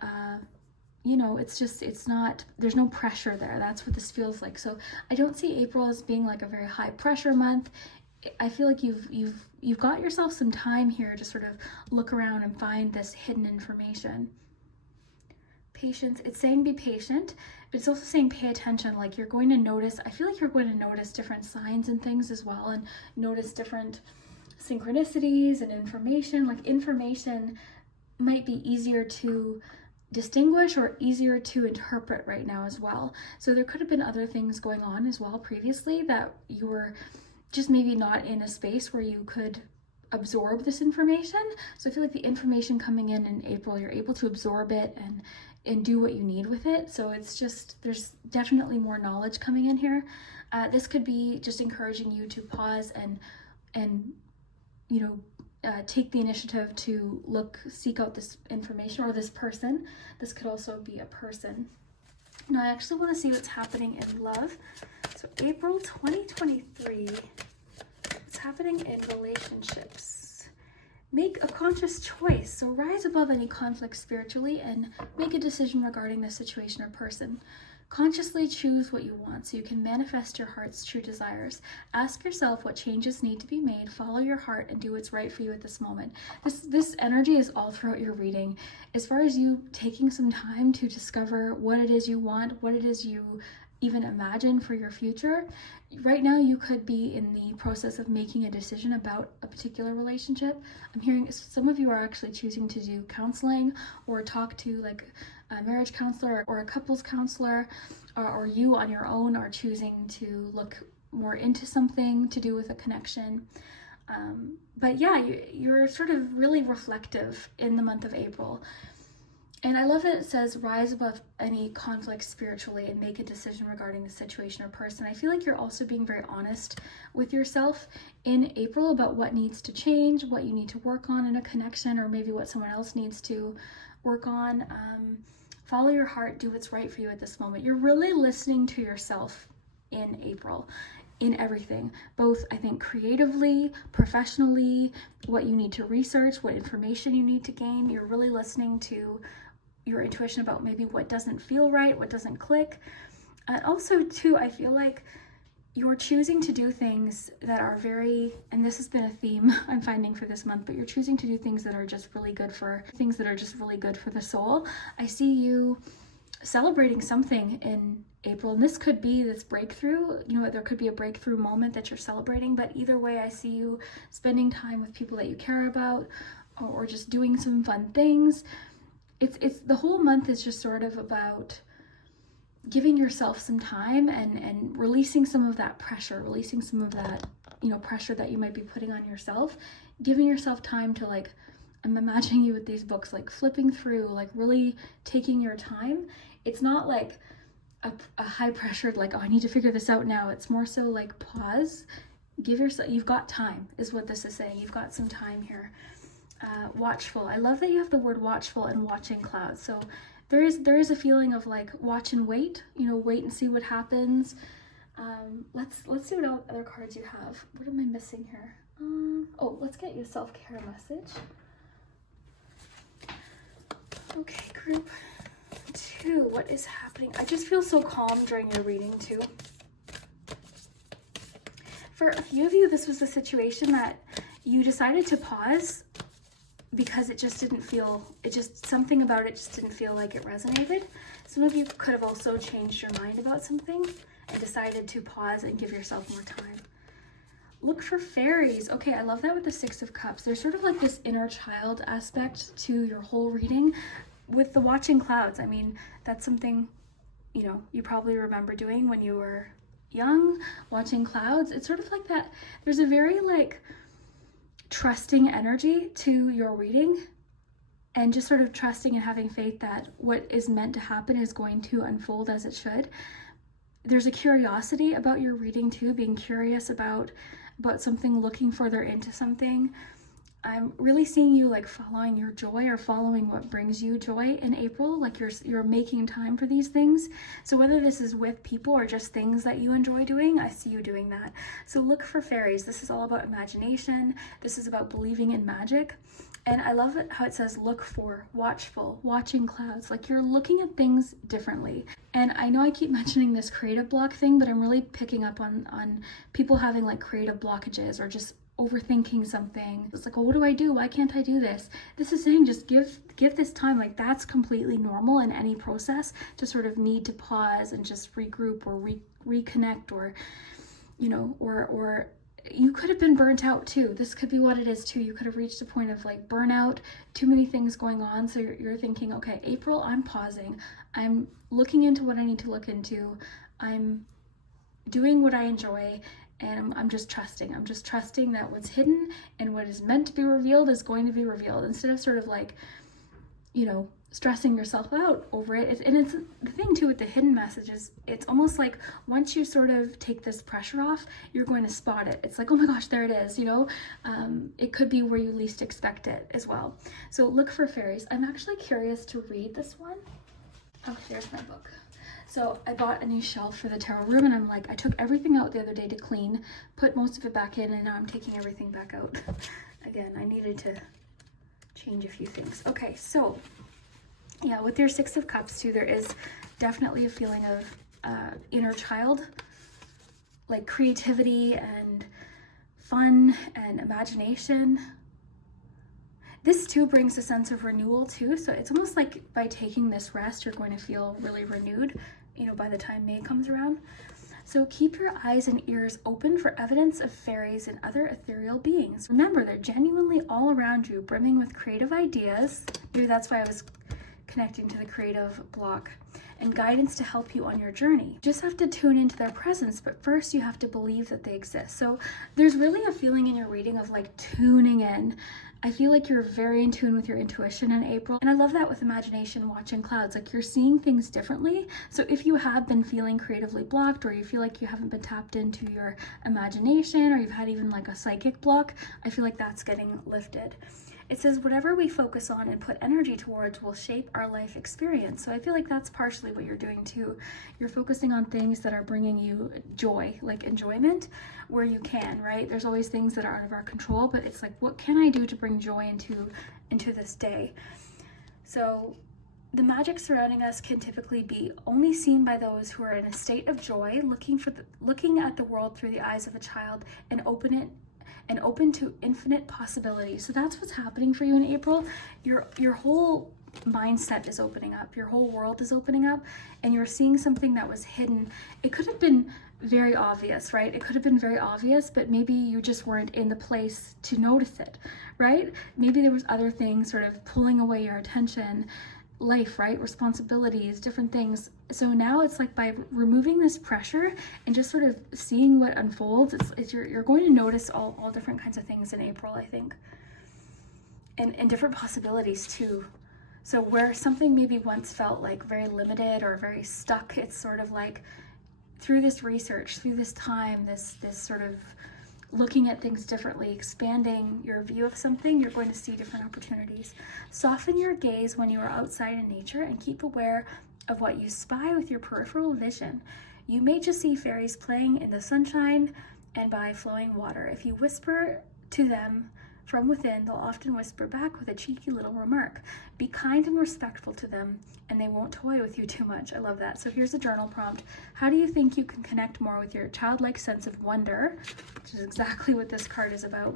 you know, it's not, there's no pressure there. That's what this feels like. So I don't see April as being like a very high pressure month. I feel like you've got yourself some time here to sort of look around and find this hidden information. Patience, it's saying be patient, but it's also saying pay attention. Like you're going to notice, I feel like you're going to notice different signs and things as well, and notice different synchronicities and information. Like information might be easier to distinguish or easier to interpret right now as well. So there could have been other things going on as well previously that you were just maybe not in a space where you could absorb this information. So I feel like the information coming in April, you're able to absorb it and do what you need with it. So it's just, there's definitely more knowledge coming in here. This could be just encouraging you to pause and you know, take the initiative to seek out this information, or this person. This could also be a person. Now I actually want to see what's happening in love. So April 2023, what's happening in relationships? Make a conscious choice. So rise above any conflict spiritually and make a decision regarding the situation or person. Consciously choose what you want so you can manifest your heart's true desires. Ask yourself what changes need to be made, follow your heart, and do what's right for you at this moment. This energy is all throughout your reading. As far as you taking some time to discover what it is you want, what it is you even imagine for your future, right now you could be in the process of making a decision about a particular relationship. I'm hearing some of you are actually choosing to do counseling or talk to like a marriage counselor or a couples counselor, or you on your own are choosing to look more into something to do with a connection. But yeah, you're sort of really reflective in the month of April. And I love that it says rise above any conflict spiritually and make a decision regarding the situation or person. I feel like you're also being very honest with yourself in April about what needs to change, what you need to work on in a connection, or maybe what someone else needs to work on. Follow your heart, do what's right for you at this moment. You're really listening to yourself in April, in everything, both I think creatively, professionally, what you need to research, what information you need to gain. You're really listening to your intuition about maybe what doesn't feel right, what doesn't click. And also too, I feel like you're choosing to do things that are very, and this has been a theme I'm finding for this month, but you're choosing to do things that are just really good for the soul. I see you celebrating something in April, and this could be this breakthrough. You know, there could be a breakthrough moment that you're celebrating, but either way, I see you spending time with people that you care about, or just doing some fun things. It's the whole month is just sort of about giving yourself some time and releasing some of that pressure, releasing some of that, you know, pressure that you might be putting on yourself, giving yourself time to, like, I'm imagining you with these books, like flipping through, like really taking your time. It's not like a high pressured, like, oh, I need to figure this out now. It's more so like pause, give yourself, you've got time is what this is saying. You've got some time here. Watchful. I love that you have the word watchful and watching clouds. So there is a feeling of like watch and wait, you know, wait and see what happens. Let's see what other cards you have. What am I missing here? Oh, let's get you a self-care message. Okay, group 2, what is happening? I just feel so calm during your reading too. For a few of you, this was a situation that you decided to pause because it just didn't feel, something about it just didn't feel like it resonated. Some of you could have also changed your mind about something and decided to pause and give yourself more time. Look for fairies. Okay, I love that with the 6 of Cups. There's sort of like this inner child aspect to your whole reading. With the watching clouds, I mean, that's something, you know, you probably remember doing when you were young, watching clouds. It's sort of like that. There's a very like trusting energy to your reading, and just sort of trusting and having faith that what is meant to happen is going to unfold as it should. There's a curiosity about your reading too, being curious about something, looking further into something. I'm really seeing you like following your joy, or following what brings you joy in April. Like you're making time for these things. So whether this is with people or just things that you enjoy doing, I see you doing that. So look for fairies. This is all about imagination. This is about believing in magic. And I love it how it says look for, watchful, watching clouds. Like you're looking at things differently. And I know I keep mentioning this creative block thing, but I'm really picking up on people having like creative blockages, or just overthinking something. It's like, well, what do I do? Why can't I do this? This is saying just give this time. Like that's completely normal in any process, to sort of need to pause and just regroup, or reconnect, or, you know, or you could have been burnt out too. This could be what it is too. You could have reached a point of like burnout, too many things going on. So you're thinking, okay, April, I'm pausing. I'm looking into what I need to look into. I'm doing what I enjoy. And I'm just trusting. I'm just trusting that what's hidden and what is meant to be revealed is going to be revealed, instead of sort of like, you know, stressing yourself out over it. And it's the thing too with the hidden messages, it's almost like once you sort of take this pressure off, you're going to spot it. It's like, oh my gosh, there it is, you know. It could be where you least expect it as well. So look for fairies. I'm actually curious to read this one. Oh, there's my book. So I bought a new shelf for the tarot room, and I'm like, I took everything out the other day to clean, put most of it back in, and now I'm taking everything back out. Again, I needed to change a few things. Okay, so yeah, with your 6 of Cups too, there is definitely a feeling of inner child, like creativity and fun and imagination. This too brings a sense of renewal too. So it's almost like by taking this rest, you're going to feel really renewed, you know, by the time May comes around. So keep your eyes and ears open for evidence of fairies and other ethereal beings. Remember, they're genuinely all around you, brimming with creative ideas. Maybe that's why I was connecting to the creative block, and guidance to help you on your journey. You just have to tune into their presence, but first you have to believe that they exist. So there's really a feeling in your reading of like tuning in. I feel like you're very in tune with your intuition in April. And I love that with imagination, watching clouds, like you're seeing things differently. So if you have been feeling creatively blocked, or you feel like you haven't been tapped into your imagination, or you've had even like a psychic block, I feel like that's getting lifted. It says, whatever we focus on and put energy towards will shape our life experience. So I feel like that's partially what you're doing too. You're focusing on things that are bringing you joy, like enjoyment, where you can, right? There's always things that are out of our control, but it's like, what can I do to bring joy into this day? So the magic surrounding us can typically be only seen by those who are in a state of joy, looking at the world through the eyes of a child and open to infinite possibilities. So that's what's happening for you in April. Your whole mindset is opening up, your whole world is opening up, and you're seeing something that was hidden. It could have been very obvious, right? It could have been very obvious, but maybe you just weren't in the place to notice it, right? Maybe there was other things sort of pulling away your attention, life, right? Responsibilities, different things. So now it's like by removing this pressure and just sort of seeing what unfolds, you're going to notice all different kinds of things in April, I think, and different possibilities too. So where something maybe once felt like very limited or very stuck, it's sort of like through this research, through this time, this sort of looking at things differently, expanding your view of something, you're going to see different opportunities. Soften your gaze when you are outside in nature and keep aware of what you spy with your peripheral vision. You may just see fairies playing in the sunshine and by flowing water. If you whisper to them from within, they'll often whisper back with a cheeky little remark. Be kind and respectful to them, and they won't toy with you too much. I love that. So here's a journal prompt. How do you think you can connect more with your childlike sense of wonder, which is exactly what this card is about,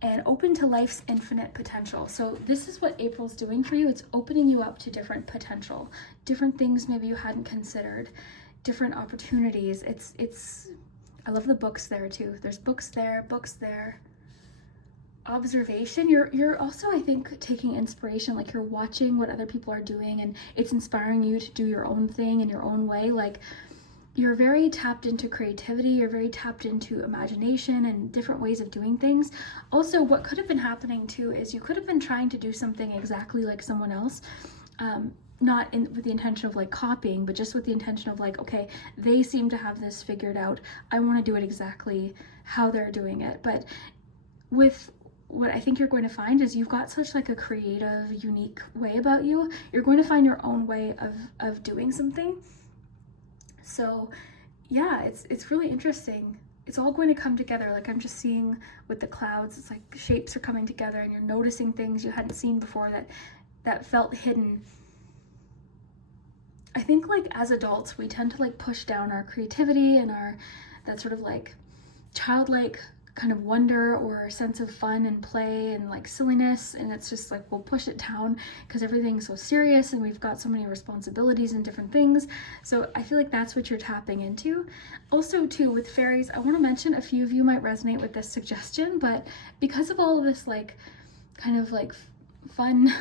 and open to life's infinite potential? So this is what April's doing for you. It's opening you up to different potential, different things maybe you hadn't considered, different opportunities. I love the books there too. There's books there. Observation. You're also, I think, taking inspiration, like you're watching what other people are doing and it's inspiring you to do your own thing in your own way. Like you're very tapped into creativity, you're very tapped into imagination and different ways of doing things. Also, what could have been happening too is you could have been trying to do something exactly like someone else, not with the intention of like copying, but just with the intention of like, okay, they seem to have this figured out, I want to do it exactly how they're doing it. But with what I think you're going to find is you've got such like a creative, unique way about you. You're going to find your own way of doing something. So yeah, it's really interesting. It's all going to come together. Like I'm just seeing with the clouds, it's like shapes are coming together and you're noticing things you hadn't seen before that felt hidden. I think like as adults, we tend to like push down our creativity and that sort of like childlike kind of wonder or sense of fun and play and like silliness, and it's just like we'll push it down because everything's so serious and we've got so many responsibilities and different things. So I feel like that's what you're tapping into. Also too, with fairies, I want to mention a few of you might resonate with this suggestion, but because of all of this like kind of like fun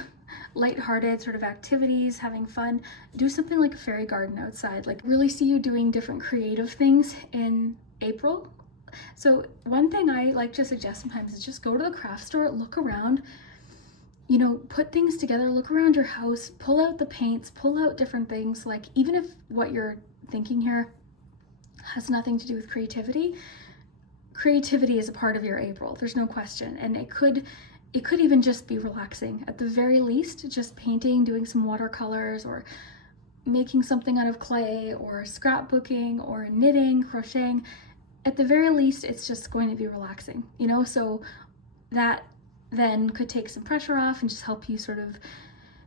lighthearted sort of activities, having fun, do something like a fairy garden outside. Like really see you doing different creative things in April. So one thing I like to suggest sometimes is just go to the craft store, look around, you know, put things together, look around your house, pull out the paints, pull out different things. Like even if what you're thinking here has nothing to do with creativity is a part of your April. There's no question. And it could even just be relaxing. At the very least, just painting, doing some watercolors or making something out of clay or scrapbooking or knitting, crocheting. At the very least, it's just going to be relaxing, you know? So that then could take some pressure off and just help you sort of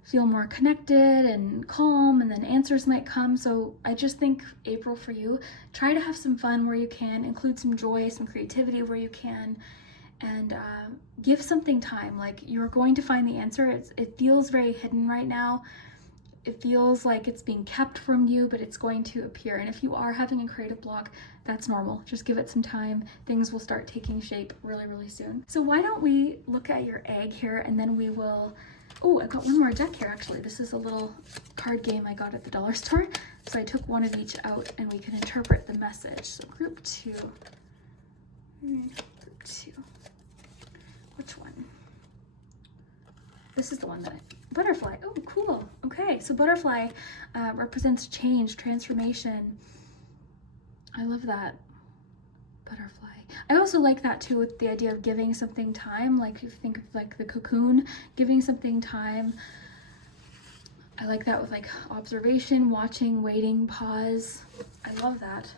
feel more connected and calm, and then answers might come. So I just think April for you, try to have some fun where you can, include some joy, some creativity where you can, and give something time. Like you're going to find the answer. It feels very hidden right now. It feels like it's being kept from you, but it's going to appear. And if you are having a creative block, that's normal. Just give it some time. Things will start taking shape really, really soon. So why don't we look at your egg here, and then we will, oh, I got one more deck here actually. This is a little card game I got at the dollar store. So I took one of each out and we can interpret the message. So group two. Which one? This is the one that butterfly. Oh, cool. Okay, so butterfly represents change, transformation. I love that. Butterfly. I also like that too, with the idea of giving something time. Like if you think of like the cocoon, giving something time. I like that with like observation, watching, waiting, pause. I love that.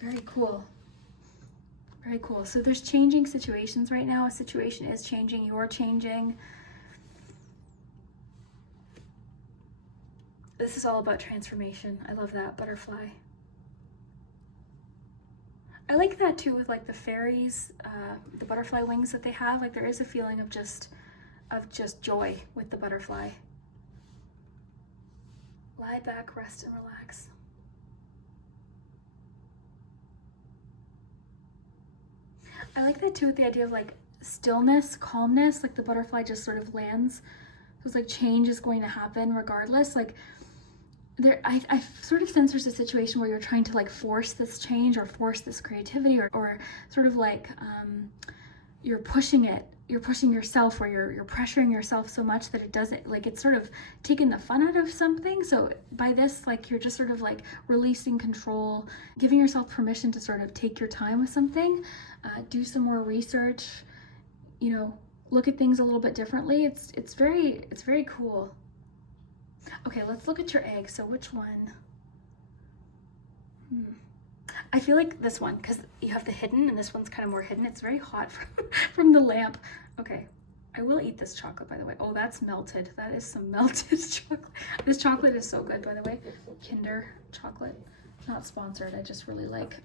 Very cool. Very cool. So there's changing situations right now. A situation is changing. You're changing. This is all about transformation. I love that butterfly. I like that too with like the fairies, the butterfly wings that they have. Like there is a feeling of just joy with the butterfly. Lie back, rest, and relax. I like that too with the idea of like stillness, calmness, like the butterfly just sort of lands. So it's like change is going to happen regardless. Like there, I sort of sense there's a situation where you're trying to like force this change or force this creativity or sort of like you're pushing yourself, or you're pressuring yourself so much that it doesn't, like it's sort of taking the fun out of something. So by this, like you're just sort of like releasing control, giving yourself permission to sort of take your time with something, do some more research, you know, look at things a little bit differently. It's very cool. Okay, let's look at your egg. So which one? I feel like this one, because you have the hidden and this one's kind of more hidden. It's very hot from the lamp. Okay, I will eat this chocolate, by the way. Oh, that's melted. That is some melted chocolate. This chocolate is so good, by the way. Kinder chocolate. Not sponsored, I just really like.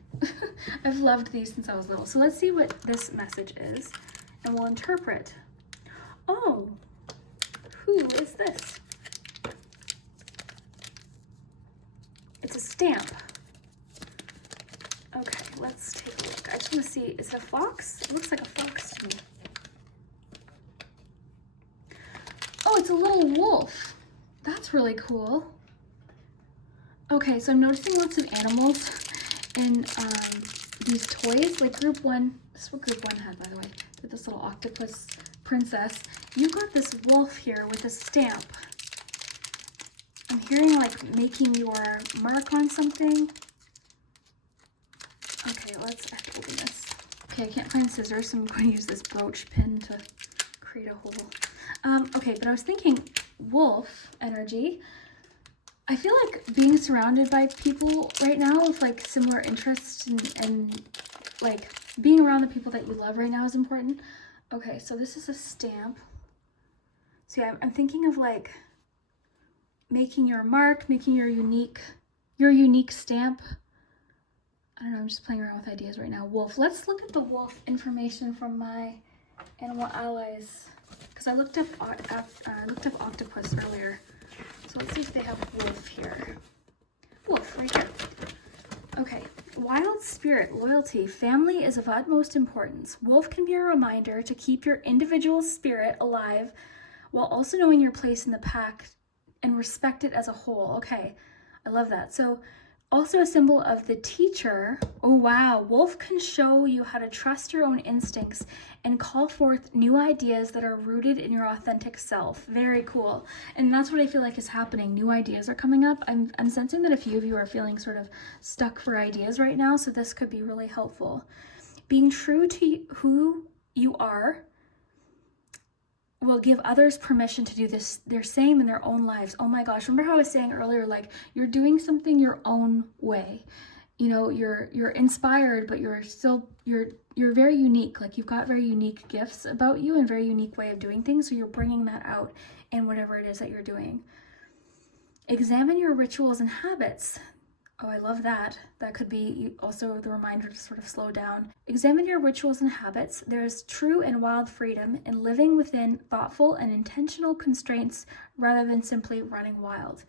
I've loved these since I was little. So let's see what this message is, and we'll interpret. Oh, who is this? It's a stamp. Okay, let's take a look. I just want to see, is it a fox? It looks like a fox to me. Oh, it's a little wolf. That's really cool. Okay, so I'm noticing lots of animals in these toys, like group one. This is what group one had, by the way, with this little octopus princess. You got this wolf here with a stamp. I'm hearing like making your mark on something. Okay, I have to open this. Okay, I can't find scissors, so I'm going to use this brooch pin to create a hole. Okay, but I was thinking wolf energy. I feel like being surrounded by people right now with like similar interests and like being around the people that you love right now is important. Okay, so this is a stamp. So yeah, I'm thinking of like making your mark, making your unique stamp. I don't know, I'm just playing around with ideas right now. Wolf. Let's look at the wolf information from my animal allies, because I looked up octopus earlier. So let's see if they have wolf here. Wolf, right here. Okay. Wild spirit, loyalty, family is of utmost importance. Wolf can be a reminder to keep your individual spirit alive while also knowing your place in the pack and respect it as a whole. Okay, I love that. So also a symbol of the teacher. Oh wow, wolf can show you how to trust your own instincts and call forth new ideas that are rooted in your authentic self. Very cool. And that's what I feel like is happening. New ideas are coming up. I'm sensing that a few of you are feeling sort of stuck for ideas right now, so this could be really helpful. Being true to who you are will give others permission to do this their same in their own lives. Oh my gosh, remember how I was saying earlier, like you're doing something your own way. You know, you're inspired, but you're very unique. Like you've got very unique gifts about you and very unique way of doing things. So you're bringing that out in whatever it is that you're doing. Examine your rituals and habits. Oh, I love that. That could be also the reminder to sort of slow down. Examine your rituals and habits. There is true and wild freedom in living within thoughtful and intentional constraints rather than simply running wild.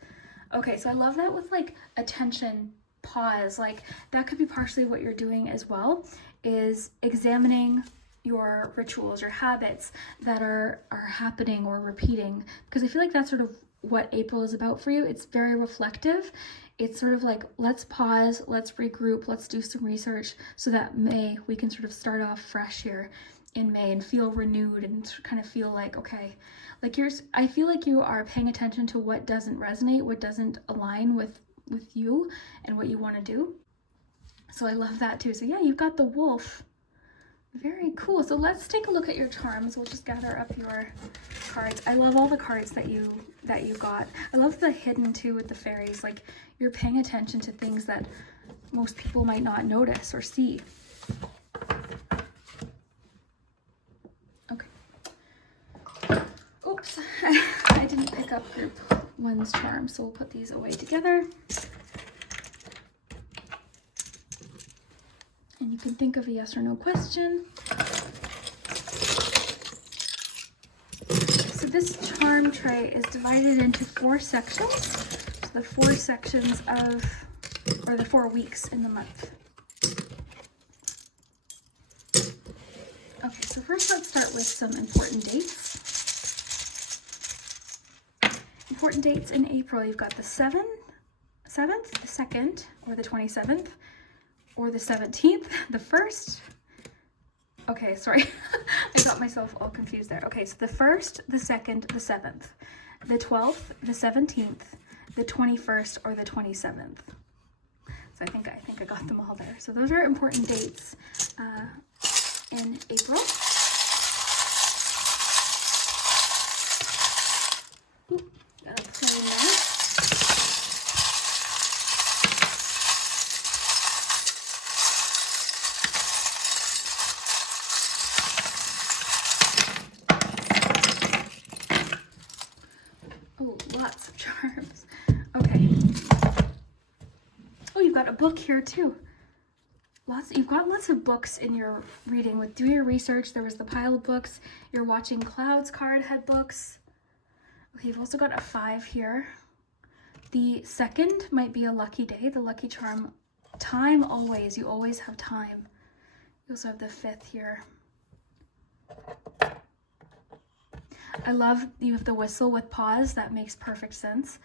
Okay, so I love that with like attention, pause. Like that could be partially what you're doing as well, is examining your rituals or habits that are happening or repeating, because I feel like that's sort of what April is about for you. It's very reflective. It's sort of like, let's pause, let's regroup, let's do some research so that May, we can sort of start off fresh here in May and feel renewed and kind of feel like, okay, like I feel like you are paying attention to what doesn't resonate, what doesn't align with you and what you want to do. So I love that too. So yeah, you've got the wolf. Very cool. So let's take a look at your charms. We'll just gather up your cards. I love all the cards that you got. I love the hidden too with the fairies. Like you're paying attention to things that most people might not notice or see. Okay. Oops. I didn't pick up group one's charm. So we'll put these away together. And you can think of a yes or no question. So this charm tray is divided into 4 sections. So the 4 sections of, or the 4 weeks in the month. Okay, so first let's start with some important dates. Important dates in April, you've got the 7th, the 2nd, or the 27th, or the 17th, the 1st. Okay, sorry, I got myself all confused there. Okay, so the 1st, the 2nd, the 7th, the 12th, the 17th, the 21st, or the 27th. So I think I got them all there. So those are important dates in April. Ooh, got a plane there. Oh, lots of charms. Okay. Oh, you've got a book here too. You've got lots of books in your reading. With Do Your Research, there was the pile of books. You're Watching Clouds card had books. Okay, you've also got a 5 here. The 2nd might be a lucky day, the lucky charm. Time always, you always have time. You also have the 5th here. I love you have the whistle with pause. That makes perfect sense.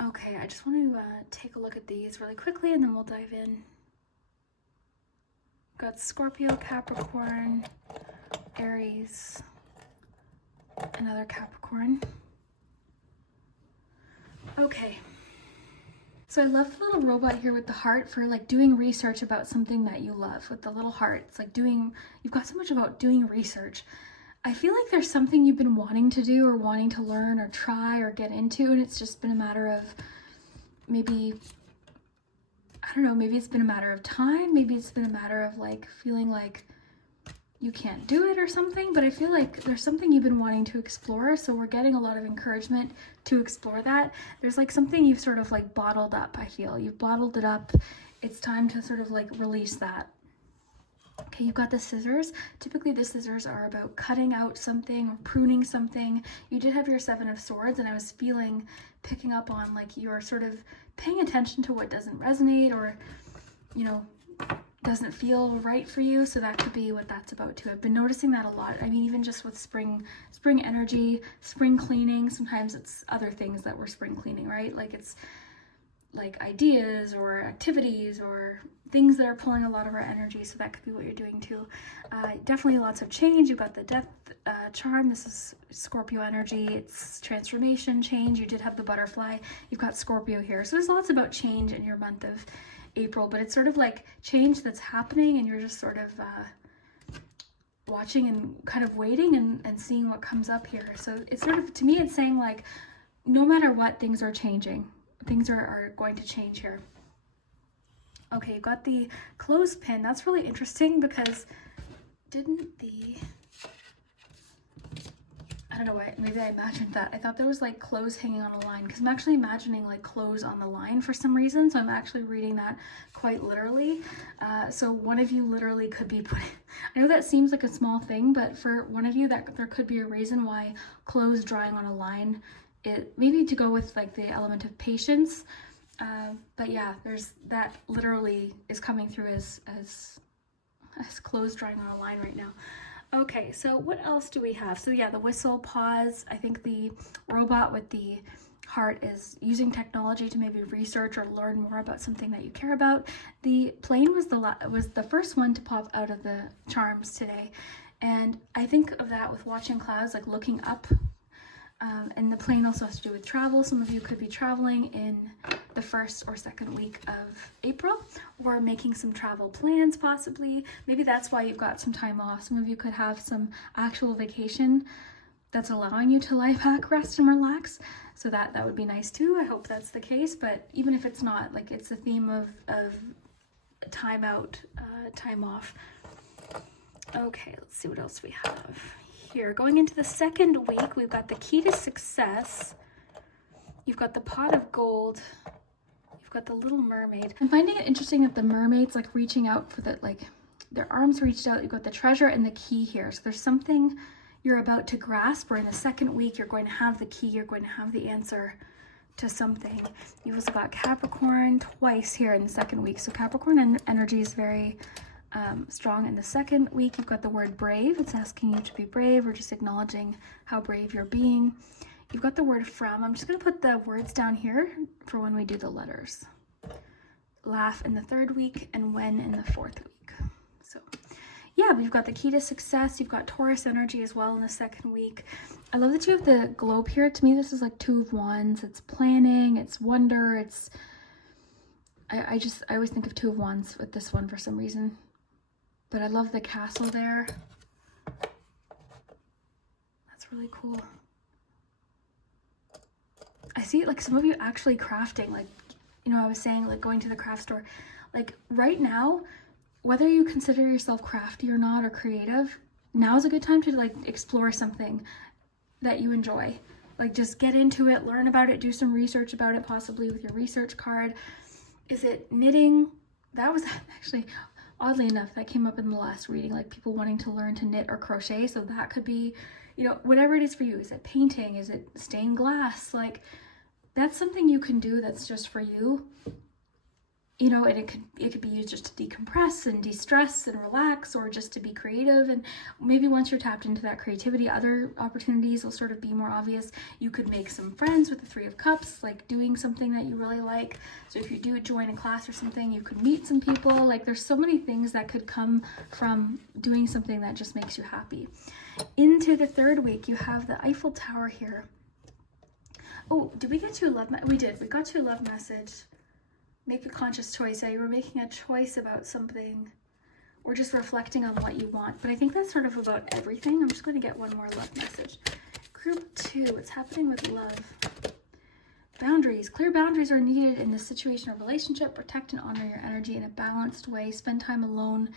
Okay, I just want to take a look at these really quickly and then we'll dive in. Got Scorpio, Capricorn, Aries, another Capricorn. Okay. So I love the little robot here with the heart for like doing research about something that you love with the little heart. It's like you've got so much about doing research. I feel like there's something you've been wanting to do or wanting to learn or try or get into, and it's just been a matter of maybe, I don't know, maybe it's been a matter of time, maybe it's been a matter of like feeling like you can't do it or something, but I feel like there's something you've been wanting to explore, so we're getting a lot of encouragement to explore that. There's like something you've sort of like bottled up, I feel. You've bottled it up. It's time to sort of like release that. Okay, you've got the scissors. Typically the scissors are about cutting out something or pruning something. You did have your 7 of Swords, and I was picking up on like you're sort of paying attention to what doesn't resonate or, you know, doesn't feel right for you. So that could be what that's about too. I've been noticing that a lot. I mean, even just with spring energy, spring cleaning, sometimes it's other things that we're spring cleaning, right? Like it's like ideas or activities or things that are pulling a lot of our energy. So that could be what you're doing too. Definitely lots of change. You've got the Death charm. This is Scorpio energy. It's transformation, change. You did have the butterfly. You've got Scorpio here. So there's lots about change in your month of April, but it's sort of like change that's happening and you're just sort of watching and kind of waiting and seeing what comes up here. So it's sort of, to me, it's saying like, no matter what, things are changing. Things are going to change here. Okay, you've got the clothespin. That's really interesting because I don't know why, maybe I imagined that. I thought there was like clothes hanging on a line because I'm actually imagining like clothes on the line for some reason. So I'm actually reading that quite literally. So one of you literally could be putting, I know that seems like a small thing, but for one of you that there could be a reason why clothes drying on a line, it maybe to go with like the element of patience. But yeah, there's that literally is coming through as clothes drying on a line right now. Okay, so what else do we have? So yeah, the whistle, pause. I think the robot with the heart is using technology to maybe research or learn more about something that you care about. The plane was the first one to pop out of the charms today. And I think of that with watching clouds, like looking up. And the plane also has to do with travel. Some of you could be traveling in the 1st or 2nd week of April or making some travel plans possibly. Maybe that's why you've got some time off. Some of you could have some actual vacation that's allowing you to lie back, rest, and relax. So that would be nice too. I hope that's the case. But even if it's not, like it's a theme of time out, time off. Okay, let's see what else we have here. Going into the second week, we've got the key to success. You've got the pot of gold. You've got the little mermaid. I'm finding it interesting that the mermaid's like reaching out for the, like their arms reached out. You've got the treasure and the key here. So there's something you're about to grasp, or in the second week, you're going to have the key. You're going to have the answer to something. You've also got Capricorn twice here in the second week. So Capricorn energy is very strong in the second week. You've got the word brave. It's asking you to be brave, or just acknowledging how brave you're being. You've got the word from. I'm just going to put the words down here for when we do the letters. Laugh in the third week, and when in the fourth week. So yeah, we've got the key to success. You've got Taurus energy as well in the second week. I love that you have the globe here. To me, this is like 2 of Wands. It's planning, it's wonder, it's... I always think of 2 of Wands with this one for some reason. But I love the castle there. That's really cool. I see like some of you actually crafting, like, you know, I was saying like going to the craft store. Like right now, whether you consider yourself crafty or not, or creative, now is a good time to like explore something that you enjoy. Like just get into it, learn about it, do some research about it, possibly with your research card. Is it knitting? That was actually, oddly enough, that came up in the last reading, like people wanting to learn to knit or crochet. So that could be, you know, whatever it is for you. Is it painting? Is it stained glass? Like that's something you can do that's just for you. You know, and it could be used just to decompress and de-stress and relax, or just to be creative. And maybe once you're tapped into that creativity, other opportunities will sort of be more obvious. You could make some friends with the 3 of Cups, like doing something that you really like. So if you do join a class or something, you could meet some people. Like there's so many things that could come from doing something that just makes you happy. Into the third week, you have the Eiffel Tower here. Oh, did we get to a love message? We did. We got to a love message. Make a conscious choice. Yeah, you were making a choice about something, or just reflecting on what you want. But I think that's sort of about everything. I'm just going to get one more love message. Group 2, what's happening with love? Boundaries. Clear boundaries are needed in this situation or relationship. Protect and honor your energy in a balanced way. Spend time alone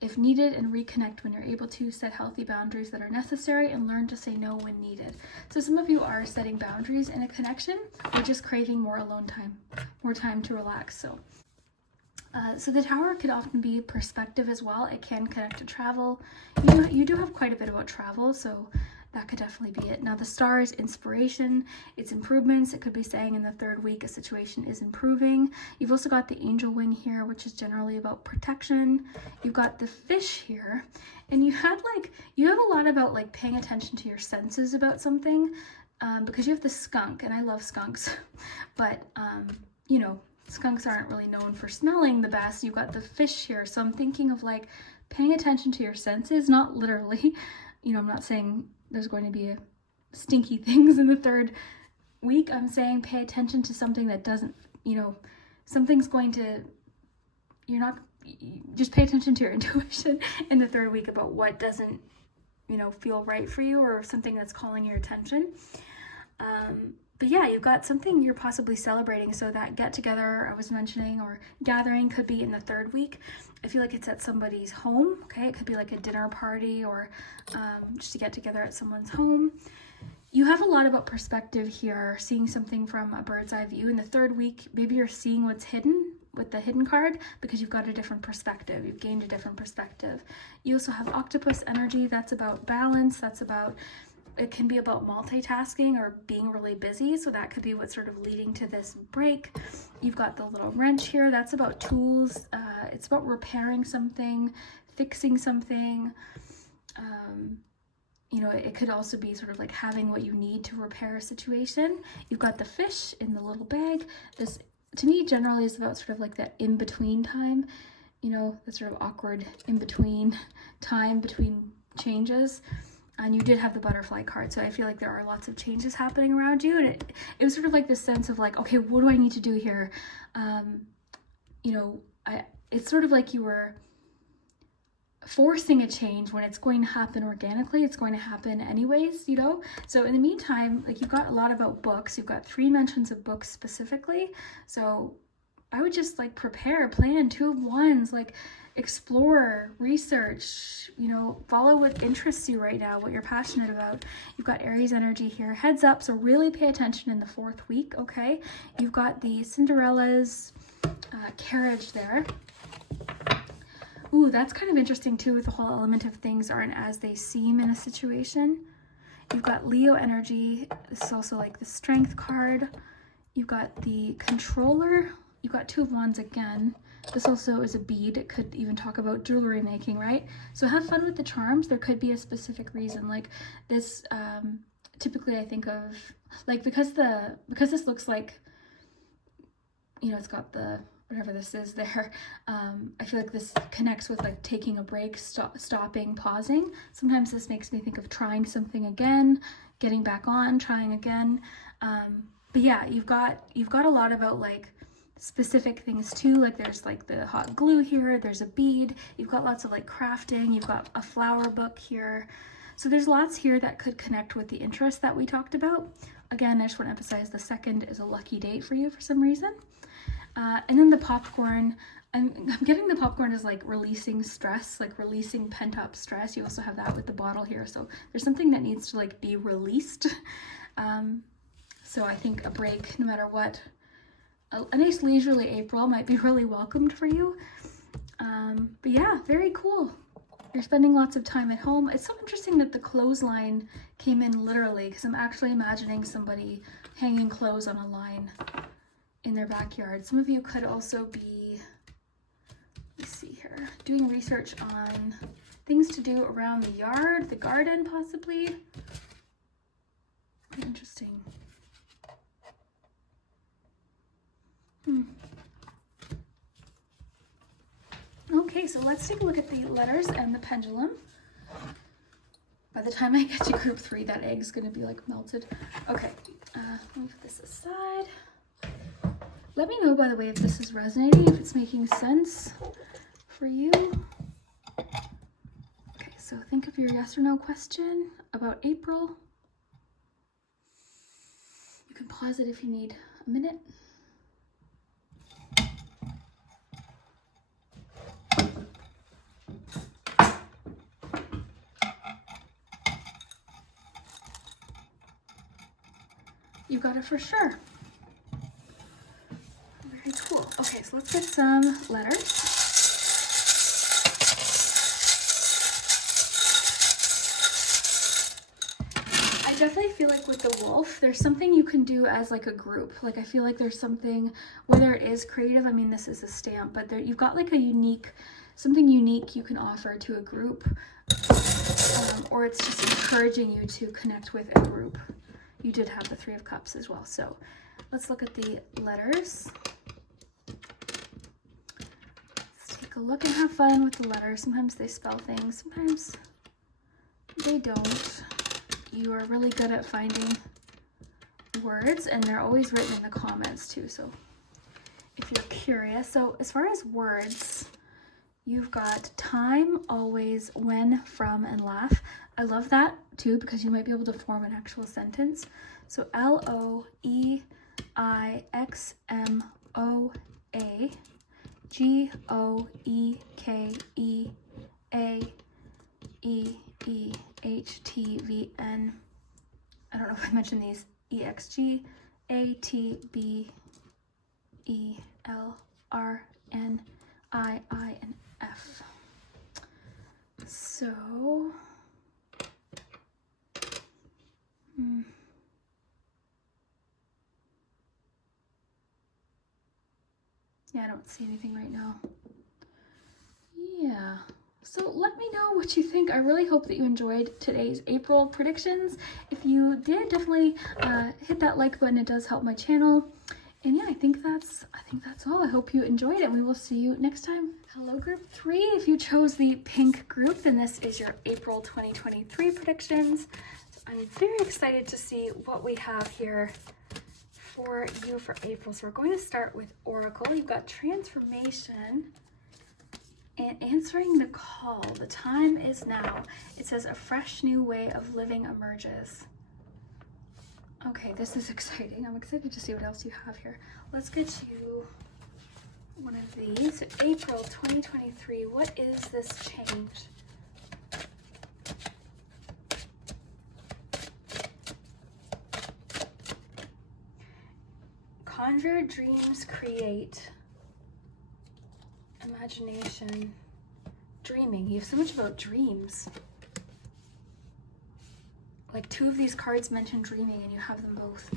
if needed, and reconnect when you're able to. Set healthy boundaries that are necessary, and learn to say no when needed. So some of you are setting boundaries in a connection, or just craving more alone time, more time to relax. So the Tower could often be perspective as well. It can connect to travel. You do have quite a bit about travel, so that could definitely be it. Now the Star is inspiration, it's improvements. It could be saying in the third week a situation is improving. You've also got the angel wing here, which is generally about protection. You've got the fish here, and you have a lot about like paying attention to your senses about something, because you have the skunk, and I love skunks, but you know, skunks aren't really known for smelling the best. You've got the fish here, so I'm thinking of like paying attention to your senses, not literally. You know, I'm not saying there's going to be stinky things in the third week. I'm saying pay attention to something that doesn't, you know, something's going to, just pay attention to your intuition in the third week about what doesn't, you know, feel right for you, or something that's calling your attention. But yeah, you've got something you're possibly celebrating. So that get together I was mentioning, or gathering, could be in the third week. I feel like it's at somebody's home. Okay, it could be like a dinner party, or just to get together at someone's home. You have a lot about perspective here, seeing something from a bird's eye view. In the third week, maybe you're seeing what's hidden with the hidden card, because you've got a different perspective. You've gained a different perspective. You also have octopus energy. That's about balance. It can be about multitasking or being really busy. So that could be what's sort of leading to this break. You've got the little wrench here. That's about tools. It's about repairing something, fixing something. You know, it could also be sort of like having what you need to repair a situation. You've got the fish in the little bag. This, to me, generally is about sort of like that in-between time. You know, the sort of awkward in-between time between changes. And you did have the butterfly card, so I feel like there are lots of changes happening around you. And it was sort of like this sense of like, okay, what do I need to do here? You know, it's sort of like you were forcing a change when it's going to happen organically. It's going to happen anyways, you know? So in the meantime, like you've got a lot about books. You've got 3 mentions of books specifically. So I would just like prepare, plan. Two of Wands, like explore, research, you know, follow what interests you right now, what you're passionate about. You've got Aries energy here. Heads up, so really pay attention in the 4th week, okay? You've got the Cinderella's carriage there. Ooh, that's kind of interesting too, with the whole element of things aren't as they seem in a situation. You've got Leo energy. This is also like the Strength card. You've got the Controller. You've got Two of Wands again. This also is a bead. It could even talk about jewelry making, right? So have fun with the charms. There could be a specific reason. Like this, typically I think of, like, because this looks like, you know, it's got the, whatever this is there, I feel like this connects with like taking a break, stopping, pausing. Sometimes this makes me think of trying something again, getting back on, trying again. But yeah, you've got a lot about like specific things too. Like there's like the hot glue here, there's a bead, you've got lots of like crafting, you've got a flower book here. So there's lots here that could connect with the interest that we talked about. Again, I just want to emphasize the 2nd is a lucky date for you for some reason. And then the popcorn, I'm getting the popcorn as like releasing stress, like releasing pent-up stress. You also have that with the bottle here. So there's something that needs to like be released. So I think a break, no matter what, a nice leisurely April might be really welcomed for you. But yeah, very cool. You're spending lots of time at home. It's so interesting that the clothesline came in literally, because I'm actually imagining somebody hanging clothes on a line in their backyard. Some of you could also be, let's see here, doing research on things to do around the yard, the garden possibly. Interesting. Okay, so let's take a look at the letters and the pendulum. By the time I get to group 3, that egg's gonna be like melted. Okay, let me put this aside. Let me know, by the way, if this is resonating, if it's making sense for you. Okay, so think of your yes or no question about April. You can pause it if you need a minute. You got it for sure. Very cool. Okay, so let's get some letters. I definitely feel like with the wolf, there's something you can do as like a group. Like I feel like there's something, whether it is creative, I mean, this is a stamp, but there, you've got like a unique, something unique you can offer to a group, or it's just encouraging you to connect with a group. You did have the 3 of Cups as well. So let's look at the letters. Let's take a look and have fun with the letters. Sometimes they spell things, sometimes they don't. You are really good at finding words, and they're always written in the comments too. So if you're curious. So as far as words, you've got time, always, when, from, and laugh. I love that too, because you might be able to form an actual sentence. So LOEIXMOA, GOEKEAEHTVN. I don't know if I mentioned these. EXGATBELRNII and F. So yeah, I don't see anything right now. Yeah, so let me know what you think. I really hope that you enjoyed today's April predictions. If you did, definitely hit that like button. It does help my channel. And yeah, I think that's all. I hope you enjoyed it, and we will see you next time. Hello, group 3. If you chose the pink group, then this is your April 2023 predictions. So I'm very excited to see what we have here for you for April. So we're going to start with Oracle. You've got transformation and answering the call. The time is now. It says a fresh new way of living emerges. Okay, this is exciting. I'm excited to see what else you have here. Let's get you one of these. April 2023, what is this change? Conjure, dreams, create, imagination, dreaming. You have so much about dreams. Like 2 of these cards mention dreaming and you have them both.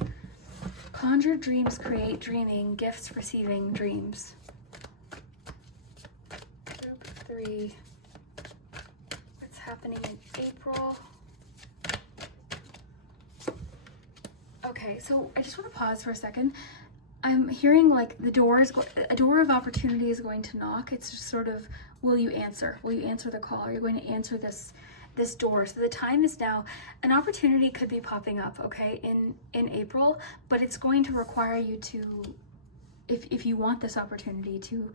Conjure, dreams, create, dreaming, gifts, receiving, dreams. Group 3. What's happening in April? Okay, so I just want to pause for a second. I'm hearing like a door of opportunity is going to knock. It's just sort of, will you answer? Will you answer the call? Are you going to answer this door? So the time is now. An opportunity could be popping up, okay, in April, but it's going to require you to, if you want this opportunity, to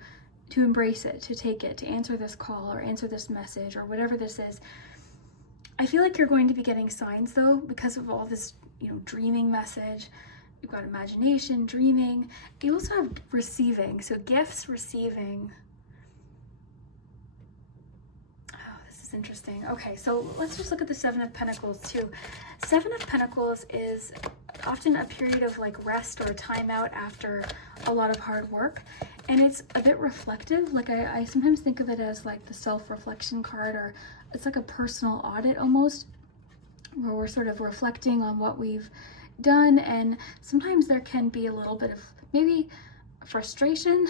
embrace it, to take it, to answer this call or answer this message or whatever this is. I feel like you're going to be getting signs though, because of all this, you know, dreaming message. You've got imagination, dreaming. You also have receiving. So gifts, receiving. Oh, this is interesting. Okay, so let's just look at the 7 of Pentacles too. 7 of Pentacles is often a period of like rest or a timeout after a lot of hard work. And it's a bit reflective. Like I sometimes think of it as like the self-reflection card, or it's like a personal audit almost, where we're sort of reflecting on what we've done. And sometimes there can be a little bit of maybe frustration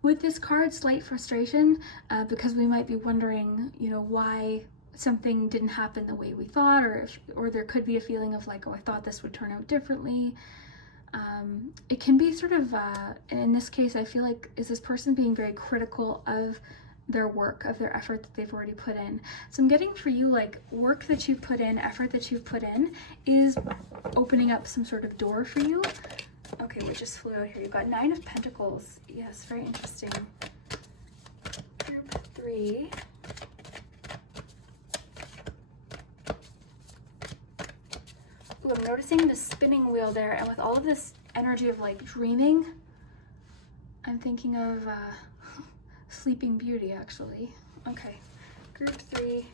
with this card, slight frustration, because we might be wondering, you know, why something didn't happen the way we thought, or there could be a feeling of like, oh, I thought this would turn out differently. It can be sort of, and in this case, I feel like, is this person being very critical of their work, of their effort that they've already put in. So I'm getting for you, like, work that you've put in, effort that you've put in is opening up some sort of door for you. Okay, we just flew out here. You've got 9 of Pentacles. Yes, very interesting. Group 3. Ooh, I'm noticing the spinning wheel there, and with all of this energy of like dreaming, I'm thinking of Sleeping Beauty, actually. Okay, group 3.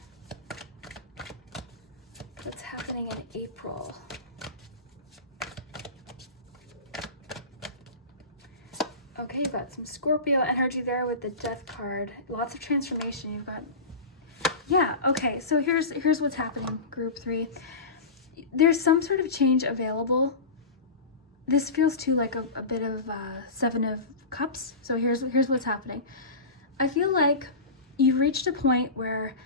What's happening in April? Okay, you've got some Scorpio energy there with the Death card. Lots of transformation. You've got, yeah, okay, so here's what's happening, group 3. There's some sort of change available. This feels too like a bit of 7 of Cups. So here's what's happening. I feel like you've reached a point where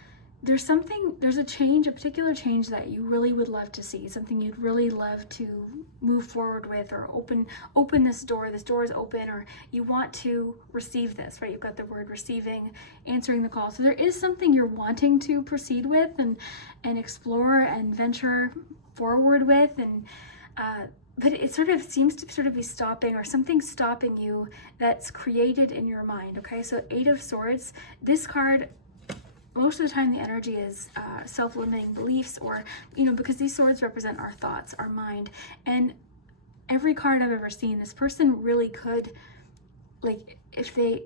there's a change, a particular change that you really would love to see, something you'd really love to move forward with, or open this door is open, or you want to receive this, right? You've got the word receiving, answering the call. So there is something you're wanting to proceed with and explore and venture forward with, and but it sort of seems to sort of be stopping, or something stopping you that's created in your mind. Okay, so 8 of Swords, this card, most of the time the energy is self-limiting beliefs, or, you know, because these swords represent our thoughts, our mind. And every card I've ever seen, this person really could, like, if there's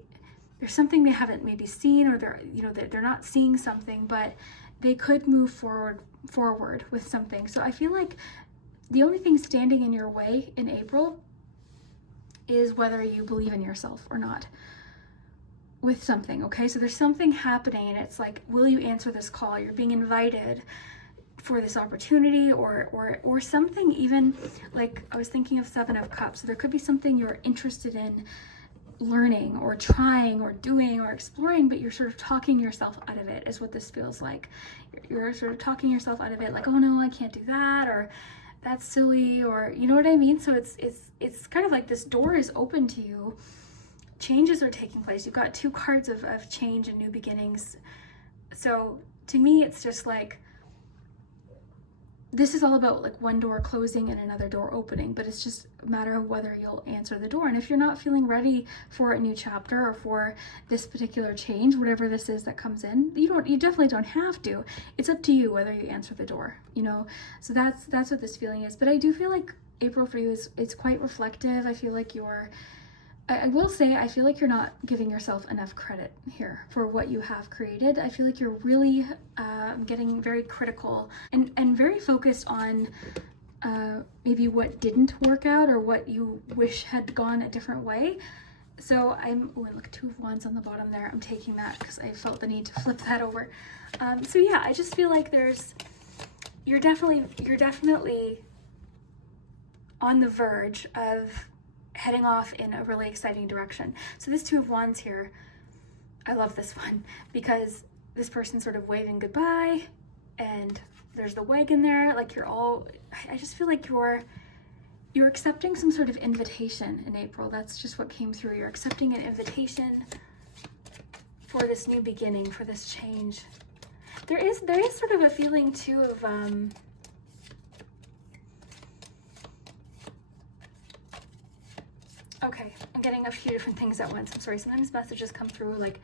something they haven't maybe seen, or they're not seeing something, but they could move forward with something. So I feel like the only thing standing in your way in April is whether you believe in yourself or not with something, okay? So there's something happening, and it's like, will you answer this call? You're being invited for this opportunity, or something, even like I was thinking of 7 of Cups. So there could be something you're interested in learning or trying or doing or exploring, but you're sort of talking yourself out of it, is what this feels like. You're sort of talking yourself out of it, like, oh no, I can't do that, or that's silly, or you know what I mean? So it's kind of like this door is open to you. Changes are taking place. You've got 2 cards of change and new beginnings. So to me, it's just like, this is all about like one door closing and another door opening, but it's just a matter of whether you'll answer the door. And if you're not feeling ready for a new chapter, or for this particular change, whatever this is that comes in, you definitely don't have to. It's up to you whether you answer the door, you know? So that's what this feeling is. But I do feel like April for you is quite reflective. I feel like you're I will say, I feel like you're not giving yourself enough credit here for what you have created. I feel like you're really getting very critical and very focused on maybe what didn't work out or what you wish had gone a different way. So and look, 2 of Wands on the bottom there. I'm taking that because I felt the need to flip that over. So yeah, I just feel like you're definitely on the verge of heading off in a really exciting direction. So this 2 of Wands here, I love this one because this person's sort of waving goodbye and there's the wagon there. Like I just feel like you're accepting some sort of invitation in April. That's just what came through. You're accepting an invitation for this new beginning, for this change. There is sort of a feeling too of okay, I'm getting a few different things at once. I'm sorry, sometimes messages come through like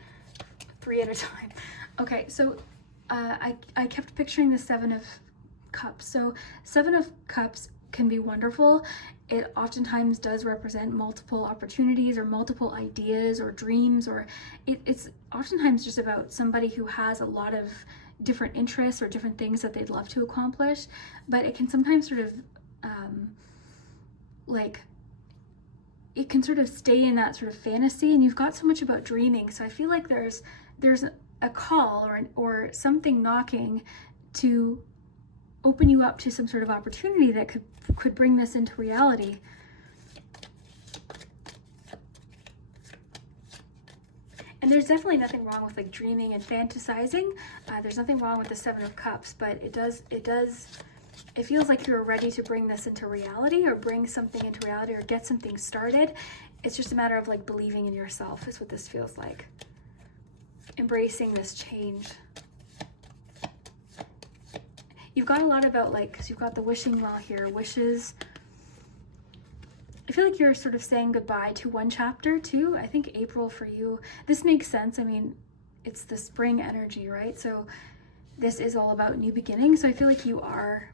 3 at a time. Okay, so I kept picturing the 7 of Cups. So 7 of Cups can be wonderful. It oftentimes does represent multiple opportunities or multiple ideas or dreams, or it's oftentimes just about somebody who has a lot of different interests or different things that they'd love to accomplish, but it can sometimes sort of it can sort of stay in that sort of fantasy, and you've got so much about dreaming. So I feel like there's a call or something knocking to open you up to some sort of opportunity that could bring this into reality. And there's definitely nothing wrong with like dreaming and fantasizing. There's nothing wrong with the 7 of Cups, but it feels like you're ready to bring this into reality or bring something into reality or get something started. It's just a matter of like believing in yourself is what this feels like. Embracing this change. You've got a lot about like, because you've got the wishing well here, wishes. I feel like you're sort of saying goodbye to one chapter too. I think April for you, this makes sense. I mean, it's the spring energy, right? So this is all about new beginnings. So I feel like you are,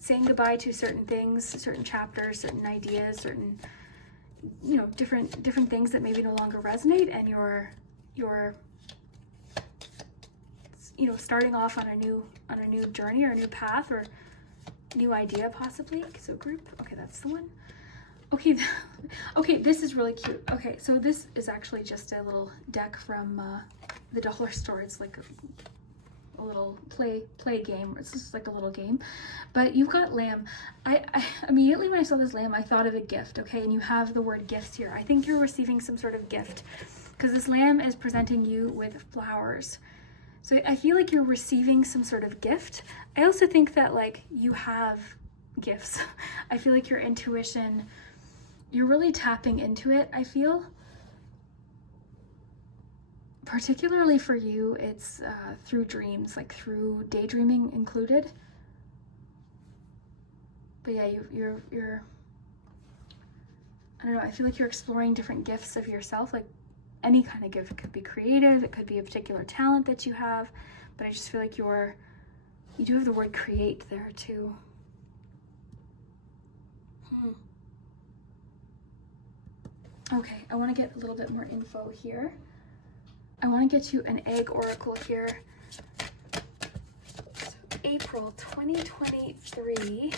saying goodbye to certain things, certain chapters, certain ideas, certain, different things that maybe no longer resonate, and you're starting off on a new journey or a new path or new idea possibly. So group, okay, that's the one. Okay, this is really cute. Okay, so this is actually just a little deck from the dollar store. It's like a little play game. It's just like a little game, but you've got lamb. I immediately when I saw this lamb, I thought of a gift. Okay, and you have the word gifts here. I think you're receiving some sort of gift because this lamb is presenting you with flowers. So I feel like you're receiving some sort of gift. I also think that like you have gifts. I feel like your intuition, you're really tapping into it, I feel. Particularly for you, it's through dreams, like through daydreaming included. But yeah, you're I don't know, I feel like you're exploring different gifts of yourself, like any kind of gift. It could be creative, it could be a particular talent that you have, but I just feel like you do have the word create there too. Okay, I want to get a little bit more info here. I want to get you an egg oracle here. So April 2023.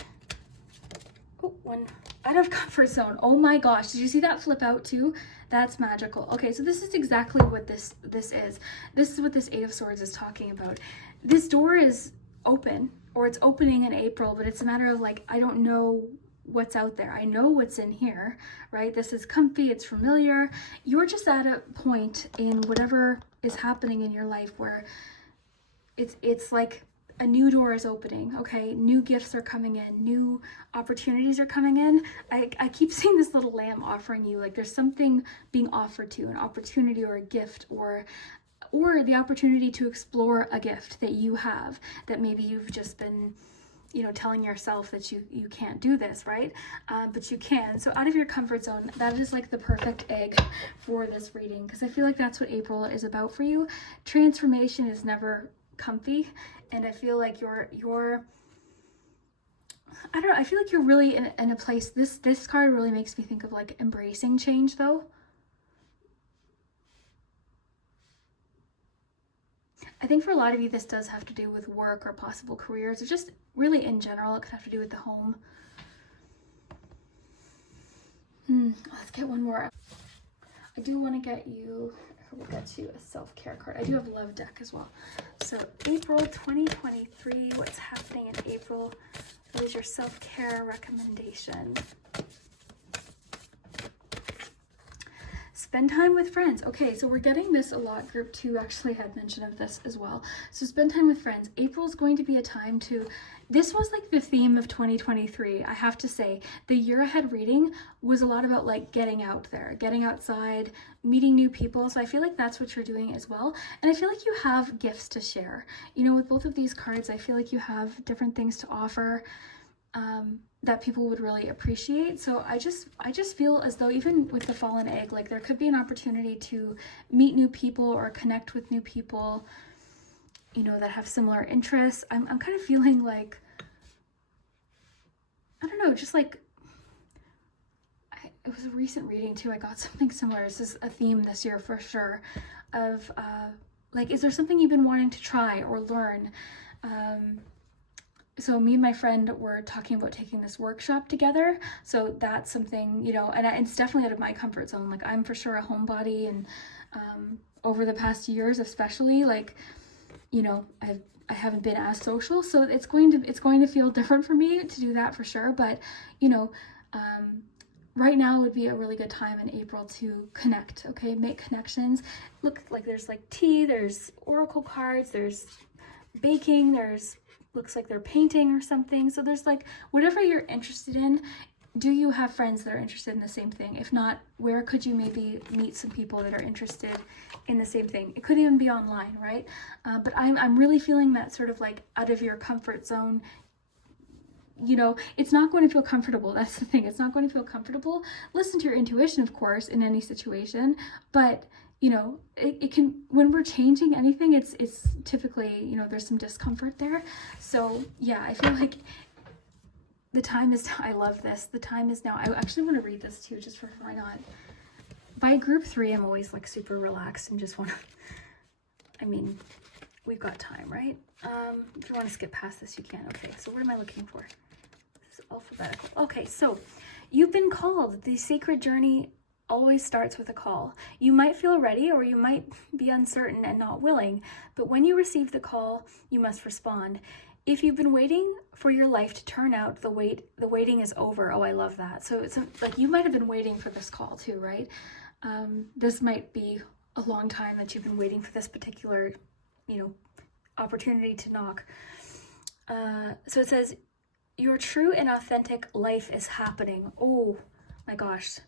Oh, one out of comfort zone. Oh my gosh, did you see that flip out too? That's magical. Okay, so this is exactly what this is. This is what this 8 of Swords is talking about. This door is open, or it's opening in April, but it's a matter of like, I don't know what's out there. I know what's in here, right? This is comfy, it's familiar. You're just at a point in whatever is happening in your life where it's like a new door is opening, okay? New gifts are coming in, new opportunities are coming in. I keep seeing this little lamb offering you, like there's something being offered to you, an opportunity or a gift, or the opportunity to explore a gift that you have that maybe you've just been telling yourself that you can't do this, right? But you can. So out of your comfort zone, that is like the perfect egg for this reading, because I feel like that's what April is about for you. Transformation is never comfy, and I feel like you're I don't know, I feel like you're really in a place, this card really makes me think of like embracing change though. I think for a lot of you, this does have to do with work or possible careers, or just really in general, it could have to do with the home. Let's get one more. I do want to get you, we'll get you a self-care card. I do have a love deck as well. So April 2023, what's happening in April? What is your self-care recommendation? Spend time with friends. Okay, so we're getting this a lot. Group 2 actually had mention of this as well. So spend time with friends. April is going to be a time to, this was like the theme of 2023. I have to say, the year ahead reading was a lot about like getting out there, getting outside, meeting new people. So I feel like that's what you're doing as well. And I feel like you have gifts to share. You know, with both of these cards, I feel like you have different things to offer. That people would really appreciate. So I just feel as though even with the fallen egg, like there could be an opportunity to meet new people or connect with new people, you know, that have similar interests. I'm kind of feeling like, I don't know, just like, it was a recent reading too. I got something similar. This is a theme this year for sure of like, is there something you've been wanting to try or learn? So me and my friend were talking about taking this workshop together. So that's something, you know, and it's definitely out of my comfort zone. Like I'm for sure a homebody, and over the past years, especially, like, you know, I haven't been as social. So it's going to feel different for me to do that for sure. But, you know, right now would be a really good time in April to connect. Okay, make connections. Look, like there's like tea, there's oracle cards, there's baking, there's looks like they're painting or something. So there's like whatever you're interested in. Do you have friends that are interested in the same thing? If not, where could you maybe meet some people that are interested in the same thing? It could even be online, right? But I'm really feeling that sort of like out of your comfort zone. You know, it's not going to feel comfortable. That's the thing. It's not going to feel comfortable. Listen to your intuition, of course, in any situation, but you know, it can, when we're changing anything, it's typically, you know, there's some discomfort there. So yeah, I feel like the time is, I love this. The time is now. I actually want to read this too, just for why not. By group 3, I'm always like super relaxed and just want to, I mean, we've got time, right? If you want to skip past this, you can. Okay, so what am I looking for? This is alphabetical. Okay, so you've been called. The sacred journey always starts with a call. You might feel ready, or you might be uncertain and not willing, but when you receive the call, you must respond. If you've been waiting for your life to turn out, the waiting is over. Oh, I love that. So it's like you might have been waiting for this call too, right? This might be a long time that you've been waiting for this particular, you know, opportunity to knock. So it says, your true and authentic life is happening. Oh my gosh.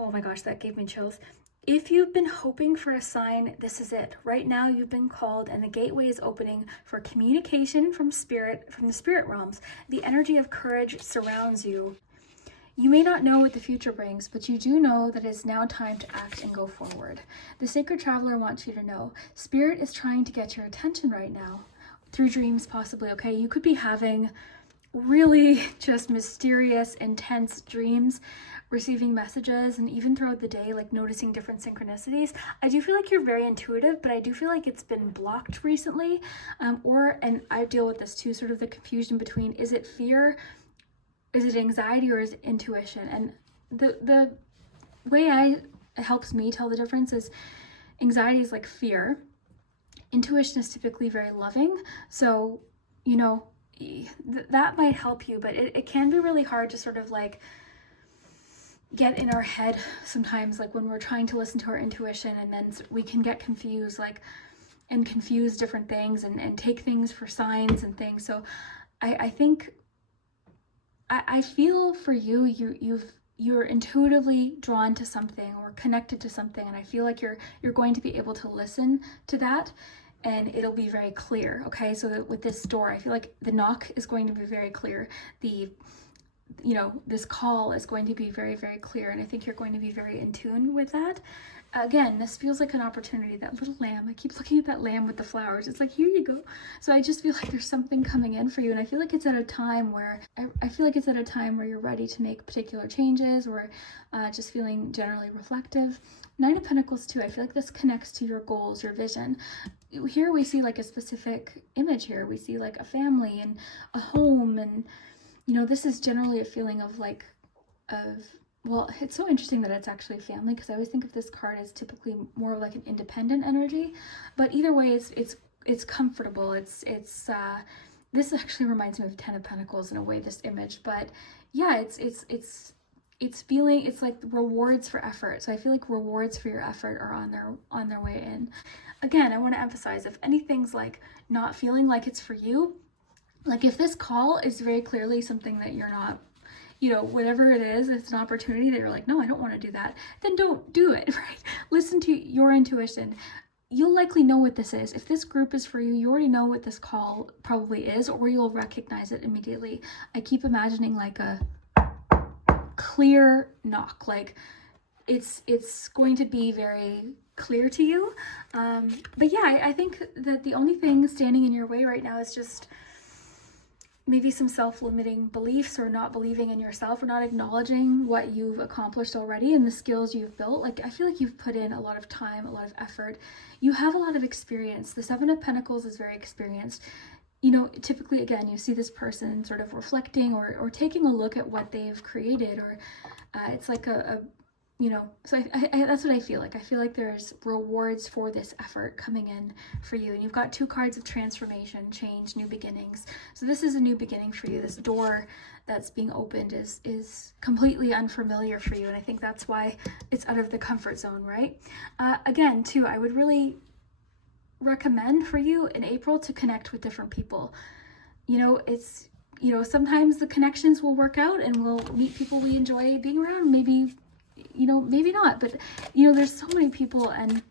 Oh my gosh, that gave me chills. If you've been hoping for a sign, this is it. Right now you've been called, and the gateway is opening for communication from the spirit realms. The energy of courage surrounds you. You may not know what the future brings, but you do know that it is now time to act and go forward. The Sacred Traveler wants you to know, Spirit is trying to get your attention right now. Through dreams, possibly, okay? You could be having really just mysterious, intense dreams, receiving messages, and even throughout the day, like noticing different synchronicities. I do feel like you're very intuitive, but I do feel like it's been blocked recently. And I deal with this too, sort of the confusion between, is it fear, is it anxiety, or is it intuition? And the way it helps me tell the difference is anxiety is like fear. Intuition is typically very loving. So, you know, that might help you, but it can be really hard to sort of like get in our head sometimes, like when we're trying to listen to our intuition, and then we can get confused, like, and confuse different things and take things for signs and things. So I think I feel for you're intuitively drawn to something or connected to something, and I feel like you're going to be able to listen to that, and it'll be very clear. Okay, so that with this door, I feel like the knock is going to be very clear. You know, this call is going to be very, very clear, and I think you're going to be very in tune with that. again, this feels like an opportunity. That little lamb, I keep looking at that lamb with the flowers. It's like, here you go. So I just feel like there's something coming in for you. And I feel like it's at a time where, I feel like it's at a time where you're ready to make particular changes, or just feeling generally reflective. Nine of Pentacles too, I feel like this connects to your goals, your vision. Here we see like a specific image here. We see like a family and a home, and you know, this is generally a feeling of like, well, it's so interesting that it's actually family, because I always think of this card as typically more like an independent energy, but either way, it's comfortable. This actually reminds me of Ten of Pentacles in a way, this image, but yeah, it's feeling, it's like rewards for effort. So I feel like rewards for your effort are on their way in. Again, I want to emphasize, if anything's like not feeling like it's for you, like if this call is very clearly something that you're not, you know, whatever it is, it's an opportunity that you're like, no, I don't want to do that, then don't do it, right? Listen to your intuition. You'll likely know what this is. If this group is for you, you already know what this call probably is, or you'll recognize it immediately. I keep imagining like a clear knock, like it's going to be very clear to you. But yeah, I think that the only thing standing in your way right now is just maybe some self-limiting beliefs, or not believing in yourself, or not acknowledging what you've accomplished already and the skills you've built. Like, I feel like you've put in a lot of time, a lot of effort. You have a lot of experience. The Seven of Pentacles is very experienced. You know, typically, again, you see this person sort of reflecting or taking a look at what they've created, or it's like you know, so I that's what I feel like. I feel like there's rewards for this effort coming in for you. And you've got two cards of transformation, change, new beginnings. So this is a new beginning for you. This door that's being opened is completely unfamiliar for you. And I think that's why it's out of the comfort zone, right? Again, too, I would really recommend for you in April to connect with different people. You know, it's, you know, sometimes the connections will work out and we'll meet people we enjoy being around. Maybe, you know, maybe not, but you know, there's so many people, and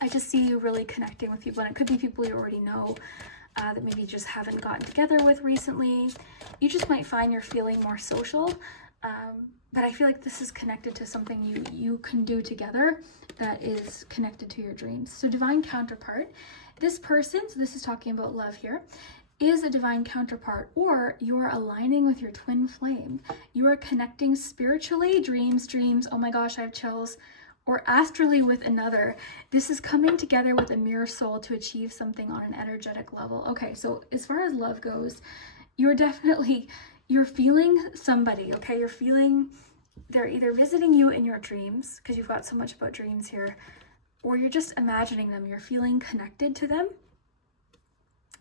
I just see you really connecting with people. And it could be people you already know that maybe just haven't gotten together with recently. You just might find you're feeling more social, but I feel like this is connected to something you can do together that is connected to your dreams. So divine counterpart, this person, so this is talking about love here, is a divine counterpart, or you are aligning with your twin flame. You are connecting spiritually, dreams, oh my gosh, I have chills, or astrally with another. This is coming together with a mirror soul to achieve something on an energetic level. Okay, so as far as love goes, you're feeling somebody, okay? You're feeling, they're either visiting you in your dreams, because you've got so much about dreams here, or you're just imagining them. You're feeling connected to them.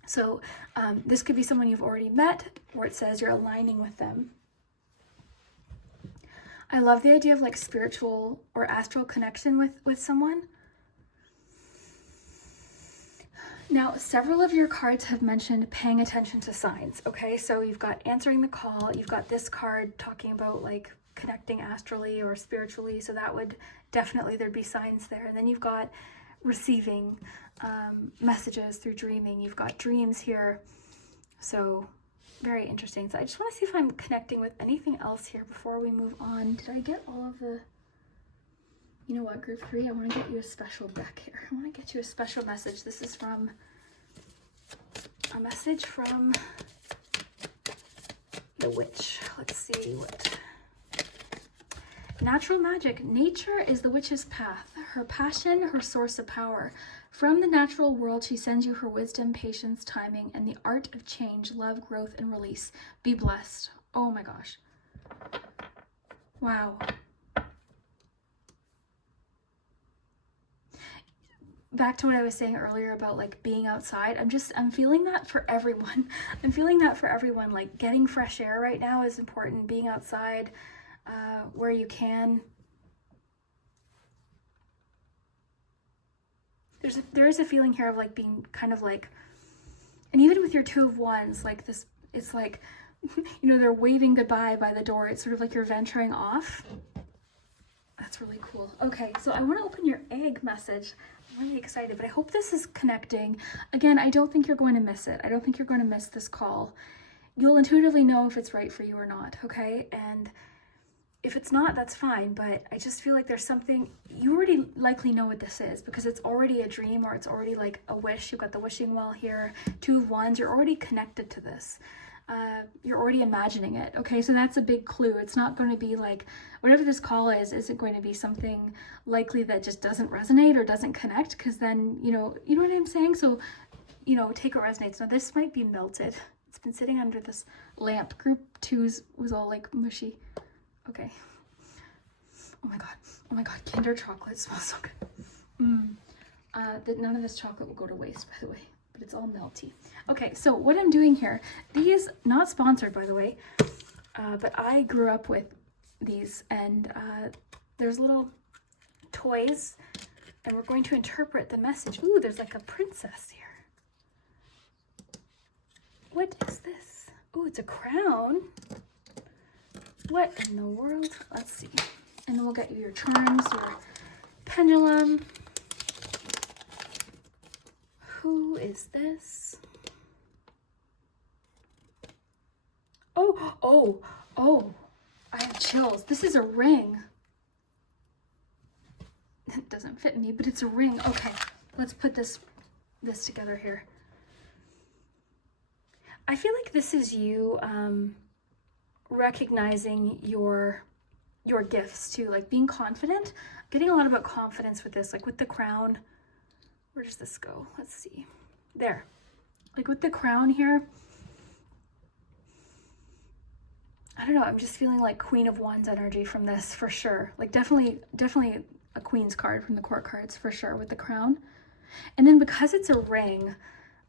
So this could be someone you've already met, or it says you're aligning with them. I love the idea of like spiritual or astral connection with someone. Now, several of your cards have mentioned paying attention to signs, okay? So you've got answering the call, you've got this card talking about like connecting astrally or spiritually, so that would definitely, there'd be signs there. And then you've got receiving messages through dreaming. You've got dreams here, so very interesting. So I just want to see if I'm connecting with anything else here before we move on. Did I get all of the, you know what, group 3, I want to get you a special deck here. I want to get you a special message. This is from a message from the witch. Let's see what. Natural magic. Nature is the witch's path, her passion, her source of power. From the natural world, she sends you her wisdom, patience, timing, and the art of change, love, growth, and release. Be blessed. Oh my gosh. Wow. Back to what I was saying earlier about like being outside. I'm feeling that for everyone. I'm feeling that for everyone. Like getting fresh air right now is important. Being outside where you can. There is a feeling here of like being kind of like, and even with your Two of Wands, like this, it's like, you know, they're waving goodbye by the door. It's sort of like you're venturing off. That's really cool. Okay, so I want to open your egg message. I'm really excited, but I hope this is connecting. Again, I don't think you're going to miss it. I don't think you're going to miss this call. You'll intuitively know if it's right for you or not, okay? And If it's not, that's fine, but I just feel like there's something, you already likely know what this is because it's already a dream or it's already like a wish. You've got the wishing well here, 2 of Wands, you're already connected to this. You're already imagining it. Okay, so that's a big clue. It's not going to be like, whatever this call is, isn't going to be something likely that just doesn't resonate or doesn't connect, because then, you know what I'm saying? So, you know, take what resonates. Now this might be melted. It's been sitting under this lamp. Group 2's was all like mushy. Okay. Oh my god, Kinder chocolate smells so good. None of this chocolate will go to waste, by the way, but it's all melty. Okay, so what I'm doing here, these, not sponsored by the way, but I grew up with these, and there's little toys, and we're going to interpret the message. Ooh, there's like a princess here. What is this? Ooh, it's a crown. What in the world? Let's see. And then we'll get you your charms, your pendulum. Who is this? Oh, I have chills. This is a ring. It doesn't fit me, but it's a ring. Okay, let's put this together here. I feel like this is you recognizing your gifts too, like being confident. I'm getting a lot about confidence with this, like with the crown. Where does this go? Let's see. There. Like with the crown here. I don't know, I'm just feeling like Queen of Wands energy from this for sure. Like definitely a Queen's card from the court cards for sure with the crown. And then because it's a ring,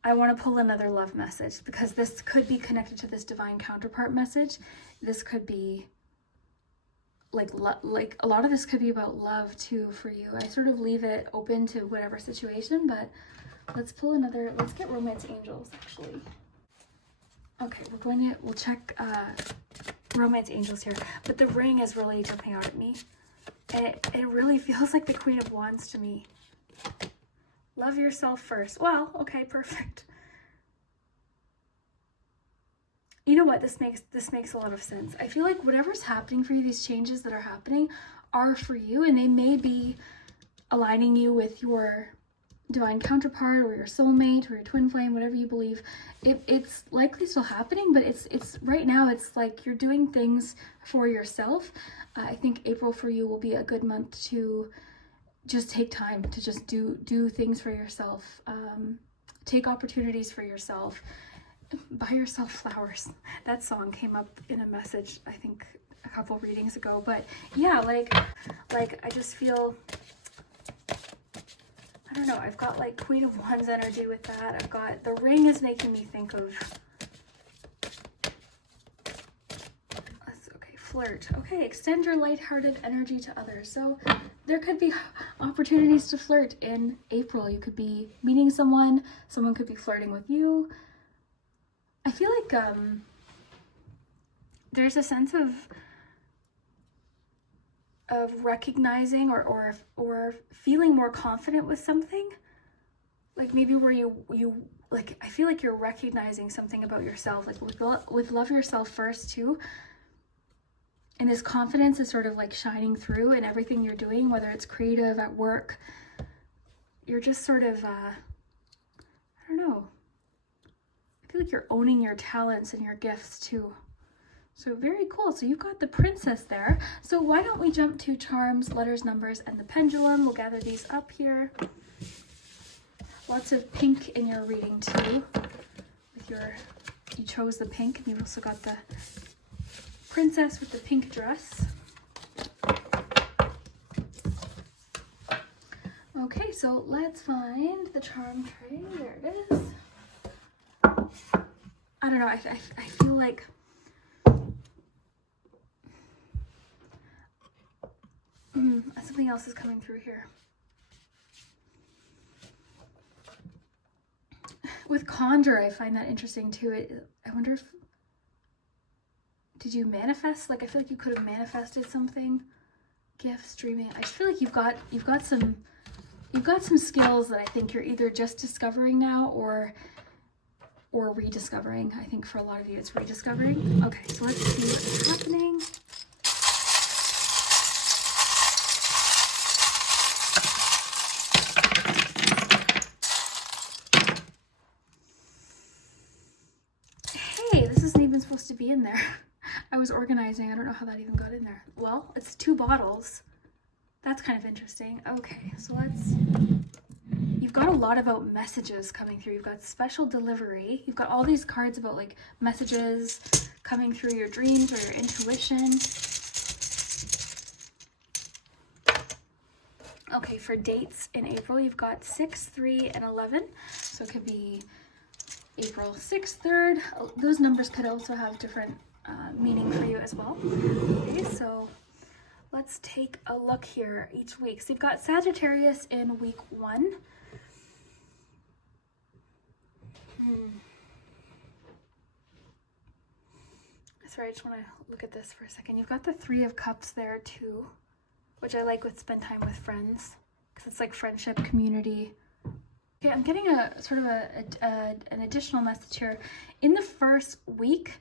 I want to pull another love message, because this could be connected to this divine counterpart message. This could be like a lot of this could be about love too for you. I sort of leave it open to whatever situation, but let's pull another, let's get romance angels actually. Okay, we'll check romance angels here, but the ring is really jumping out at me. And it really feels like the Queen of Wands to me. Love yourself first. Well, okay, perfect. You know what? This makes a lot of sense. I feel like whatever's happening for you, these changes that are happening are for you, and they may be aligning you with your divine counterpart or your soulmate or your twin flame, whatever you believe. It's likely still happening, but it's right now, it's like you're doing things for yourself. I think April for you will be a good month to just take time to just do things for yourself. Take opportunities for yourself. Buy yourself flowers. That song came up in a message, I think a couple readings ago, but yeah, like I just feel, I don't know, I've got like Queen of Wands energy with that. I've got, the ring is making me think of, okay, flirt. Okay, extend your lighthearted energy to others. So there could be opportunities to flirt in April. You could be meeting someone could be flirting with you. I feel like there's a sense of recognizing or feeling more confident with something, like maybe where you like, I feel like you're recognizing something about yourself, like with love yourself first too, and this confidence is sort of like shining through in everything you're doing, whether it's creative, at work. You're just sort of I don't know, I feel like you're owning your talents and your gifts too. So very cool. So you've got the princess there. So why don't we jump to charms, letters, numbers, and the pendulum. We'll gather these up here. Lots of pink in your reading too. You chose the pink, and you've also got the princess with the pink dress. Okay, so let's find the charm tray. There it is. I don't know, I feel like something else is coming through here. With conjure, I find that interesting too. I wonder if, did you manifest? Like, I feel like you could have manifested something. Gifts, dreaming. I just feel like you've got some skills that I think you're either just discovering now or rediscovering. I think for a lot of you it's rediscovering. Okay, so let's see what's happening. be in there. I was organizing. I don't know how that even got in there. Well, it's 2 bottles. That's kind of interesting. Okay, so you've got a lot about messages coming through. You've got special delivery. You've got all these cards about like messages coming through your dreams or your intuition. Okay, for dates in April, you've got 6, 3, and 11. So it could be April 6th, 3rd. Those numbers could also have different meaning for you as well. Okay, so let's take a look here each week. So you've got Sagittarius in week 1. Sorry, I just want to look at this for a second. You've got the 3 of Cups there too, which I like with spend time with friends, because it's like friendship, community. Okay, I'm getting a sort of an additional message here. In the first week,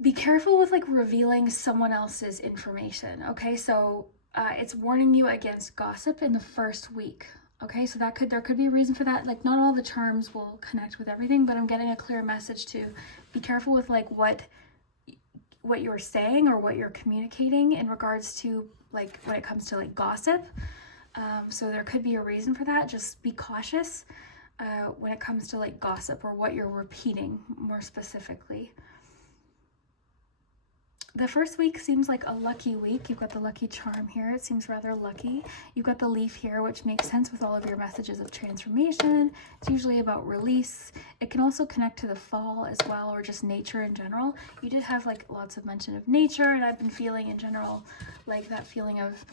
be careful with like revealing someone else's information. Okay, so it's warning you against gossip in the first week. Okay, so there could be a reason for that. Like, not all the charms will connect with everything, but I'm getting a clear message to be careful with like what you're saying or what you're communicating in regards to like when it comes to like gossip. So there could be a reason for that. Just be cautious when it comes to like gossip or what you're repeating more specifically. The first week seems like a lucky week. You've got the lucky charm here. It seems rather lucky. You've got the leaf here, which makes sense with all of your messages of transformation. It's usually about release. It can also connect to the fall as well, or just nature in general. You did have like lots of mention of nature, and I've been feeling in general like that feeling of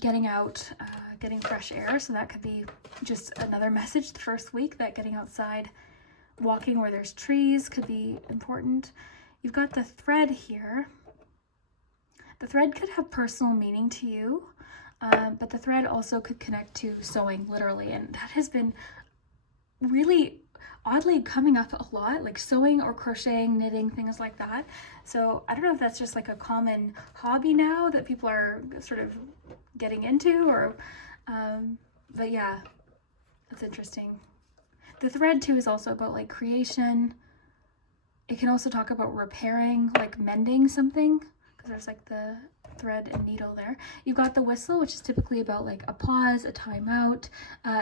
getting out, getting fresh air. So that could be just another message the first week, that getting outside, walking where there's trees could be important. You've got the thread here. The thread could have personal meaning to you, but the thread also could connect to sewing, literally, and that has been really oddly coming up a lot, like sewing or crocheting, knitting, things like that. So I don't know if that's just like a common hobby now that people are sort of getting into, or but yeah, that's interesting. The thread too is also about like creation. It can also talk about repairing, like mending something, because there's like the thread and needle there. You've got the whistle, which is typically about like a pause, a timeout.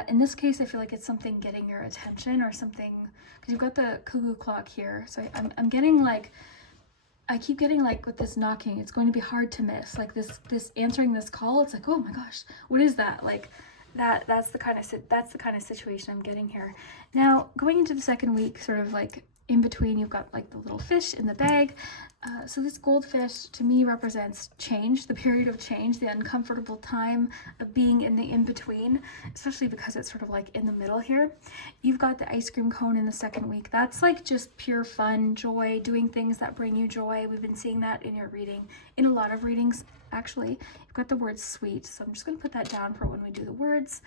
In this case, I feel like it's something getting your attention or something, because you've got the cuckoo clock here. So I'm getting like, I keep getting like with this knocking, it's going to be hard to miss. Like this answering this call, it's like, oh my gosh, what is that? Like that's the kind of situation I'm getting here. Now going into the second week, sort of like in between, you've got like the little fish in the bag. So this goldfish to me represents change, the period of change, the uncomfortable time of being in the in-between, especially because it's sort of like in the middle here. You've got the ice cream cone in the second week. That's like just pure fun, joy, doing things that bring you joy. We've been seeing that in your reading, in a lot of readings actually. You've got the word sweet, so I'm just going to put that down for when we do the words.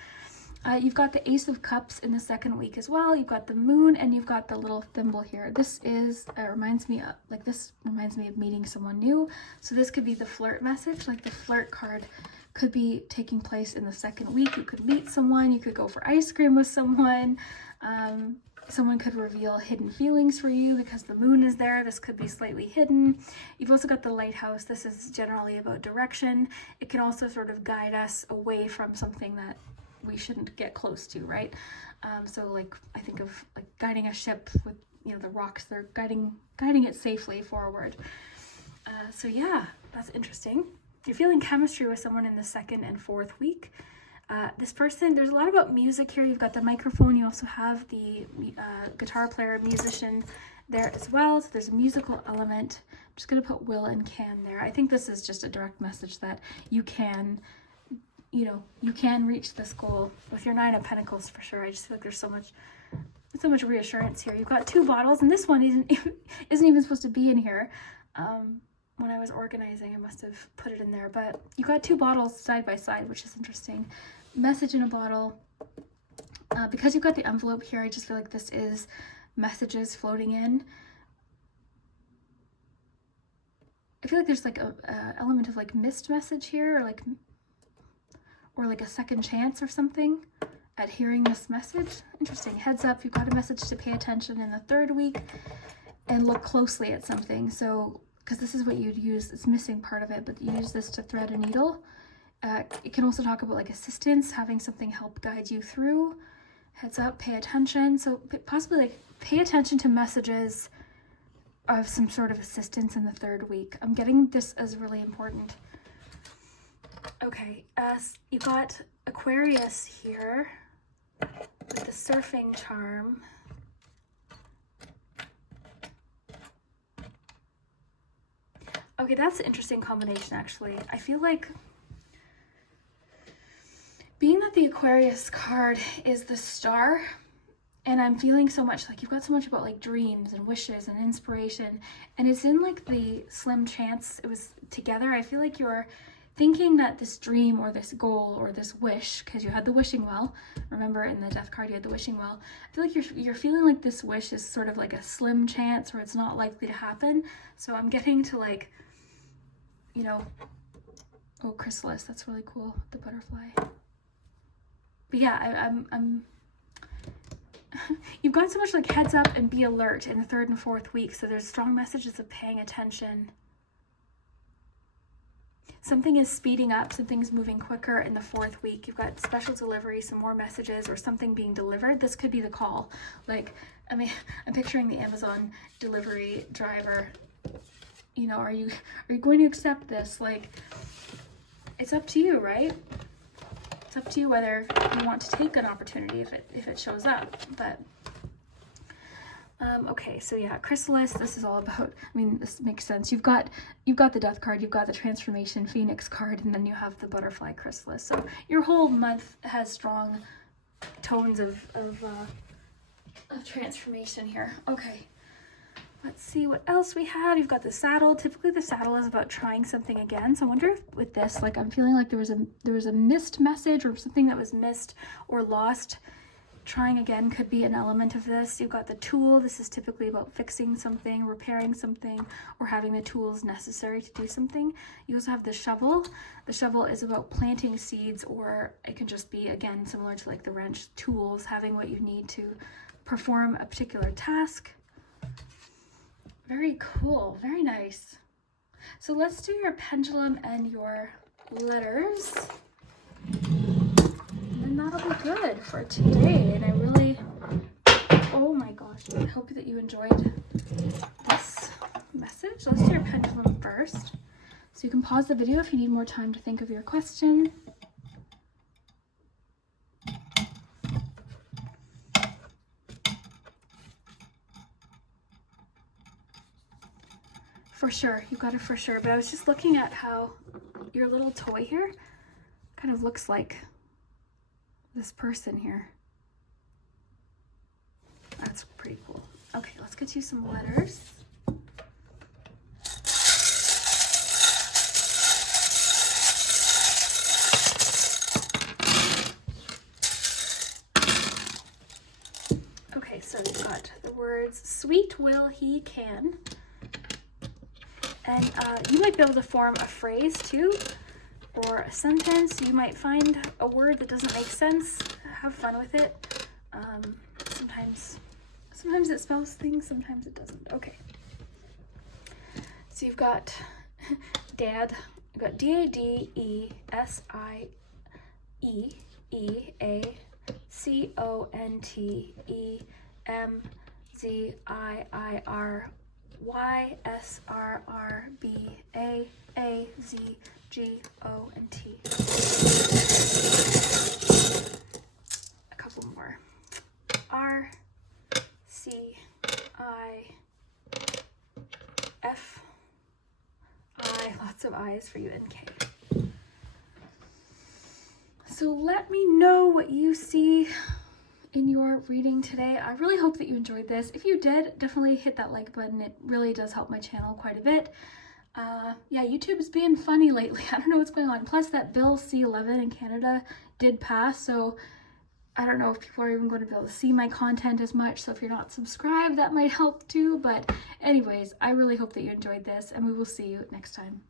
You've got the Ace of Cups in the second week as well. You've got the moon, and you've got the little thimble here. This is reminds me of meeting someone new. So this could be the flirt message, like the flirt card could be taking place in the second week. You could meet someone, you could go for ice cream with someone. Someone could reveal hidden feelings for you because the moon is there. This could be slightly hidden. You've also got the lighthouse. This is generally about direction. It can also sort of guide us away from something that we shouldn't get close to, right? So like I think of like guiding a ship with, you know, the rocks, they're guiding it safely forward. So yeah, that's interesting. You're feeling chemistry with someone in the second and fourth week. This person, there's a lot about music here. You've got the microphone. You also have the guitar player, musician there as well. So there's a musical element. I'm just going to put will and can there. I think this is just a direct message that you can, you know, you can reach this goal with your 9 of Pentacles for sure. I just feel like there's so much reassurance here. You've got 2 bottles, and this one isn't even supposed to be in here. When I was organizing, I must have put it in there, but you got 2 bottles side by side, which is interesting. Message in a bottle. Because you've got the envelope here, I just feel like this is messages floating in. I feel like there's like a element of like missed message here, or like a second chance or something at hearing this message. Interesting. Heads up, you've got a message to pay attention in the third week. and look closely at something. So, because this is what you'd use, it's missing part of it, but you use this to thread a needle. It can also talk about like assistance, having something help guide you through. Heads up, pay attention. So possibly like pay attention to messages of some sort of assistance in the third week. I'm getting this as really important. Okay, you got Aquarius here with the surfing charm. Okay, that's an interesting combination actually. I feel like being that the Aquarius card is the star, and I'm feeling so much like you've got so much about like dreams and wishes and inspiration, and it's in like the slim chance it was together. I feel like you're thinking that this dream or this goal or this wish, because you had the wishing well, remember in the death card you had the wishing well, I feel like you're feeling like this wish is sort of like a slim chance or it's not likely to happen. So I'm getting to like, you know, oh, chrysalis, that's really cool, the butterfly. But yeah, I'm you've got so much like heads up and be alert in the third and fourth week. So there's strong messages of paying attention. Something is speeding up, something's moving quicker in the fourth week. You've got special delivery, some more messages, or something being delivered. This could be the call. Like, I mean, I'm picturing the Amazon delivery driver. You know, are you going to accept this? Like, it's up to you, right? It's up to you whether you want to take an opportunity if it shows up. But okay, so yeah, chrysalis, this is all about, I mean, this makes sense. You've got the death card, you've got the transformation phoenix card, and then you have the butterfly chrysalis. So your whole month has strong tones of transformation here. Okay, let's see what else we have. You've got the saddle. Typically the saddle is about trying something again. So I wonder if with this, like, I'm feeling like there was a missed message or something that was missed or lost. Trying again could be an element of this. You've got the tool. This is typically about fixing something, repairing something, or having the tools necessary to do something. You also have the shovel. The shovel is about planting seeds, or it can just be, again, similar to like the wrench, tools, having what you need to perform a particular task. Very cool, very nice. So let's do your pendulum and your letters. And that'll be good for today. And I really, oh my gosh, I hope that you enjoyed this message. Let's do your pendulum first. So you can pause the video if you need more time to think of your question. For sure, you got it for sure. But I was just looking at how your little toy here kind of looks like this person here. That's pretty cool. Okay, let's get you some letters. Okay, so we've got the words sweet will he can. And you might be able to form a phrase too, or a sentence. You might find a word that doesn't make sense. Have fun with it. Sometimes it spells things, sometimes it doesn't. Okay. So you've got dad. You've got DADESIONTEEMZIIRRBAAZGONT. A couple more. RCIFI. Lots of I's for you, and K. So let me know what you see in your reading today. I really hope that you enjoyed this. If you did, definitely hit that like button. It really does help my channel quite a bit. Yeah, YouTube's being funny lately. I don't know what's going on. Plus that Bill C-11 in Canada did pass, so I don't know if people are even going to be able to see my content as much. So if you're not subscribed, that might help too. But anyways, I really hope that you enjoyed this, and we will see you next time.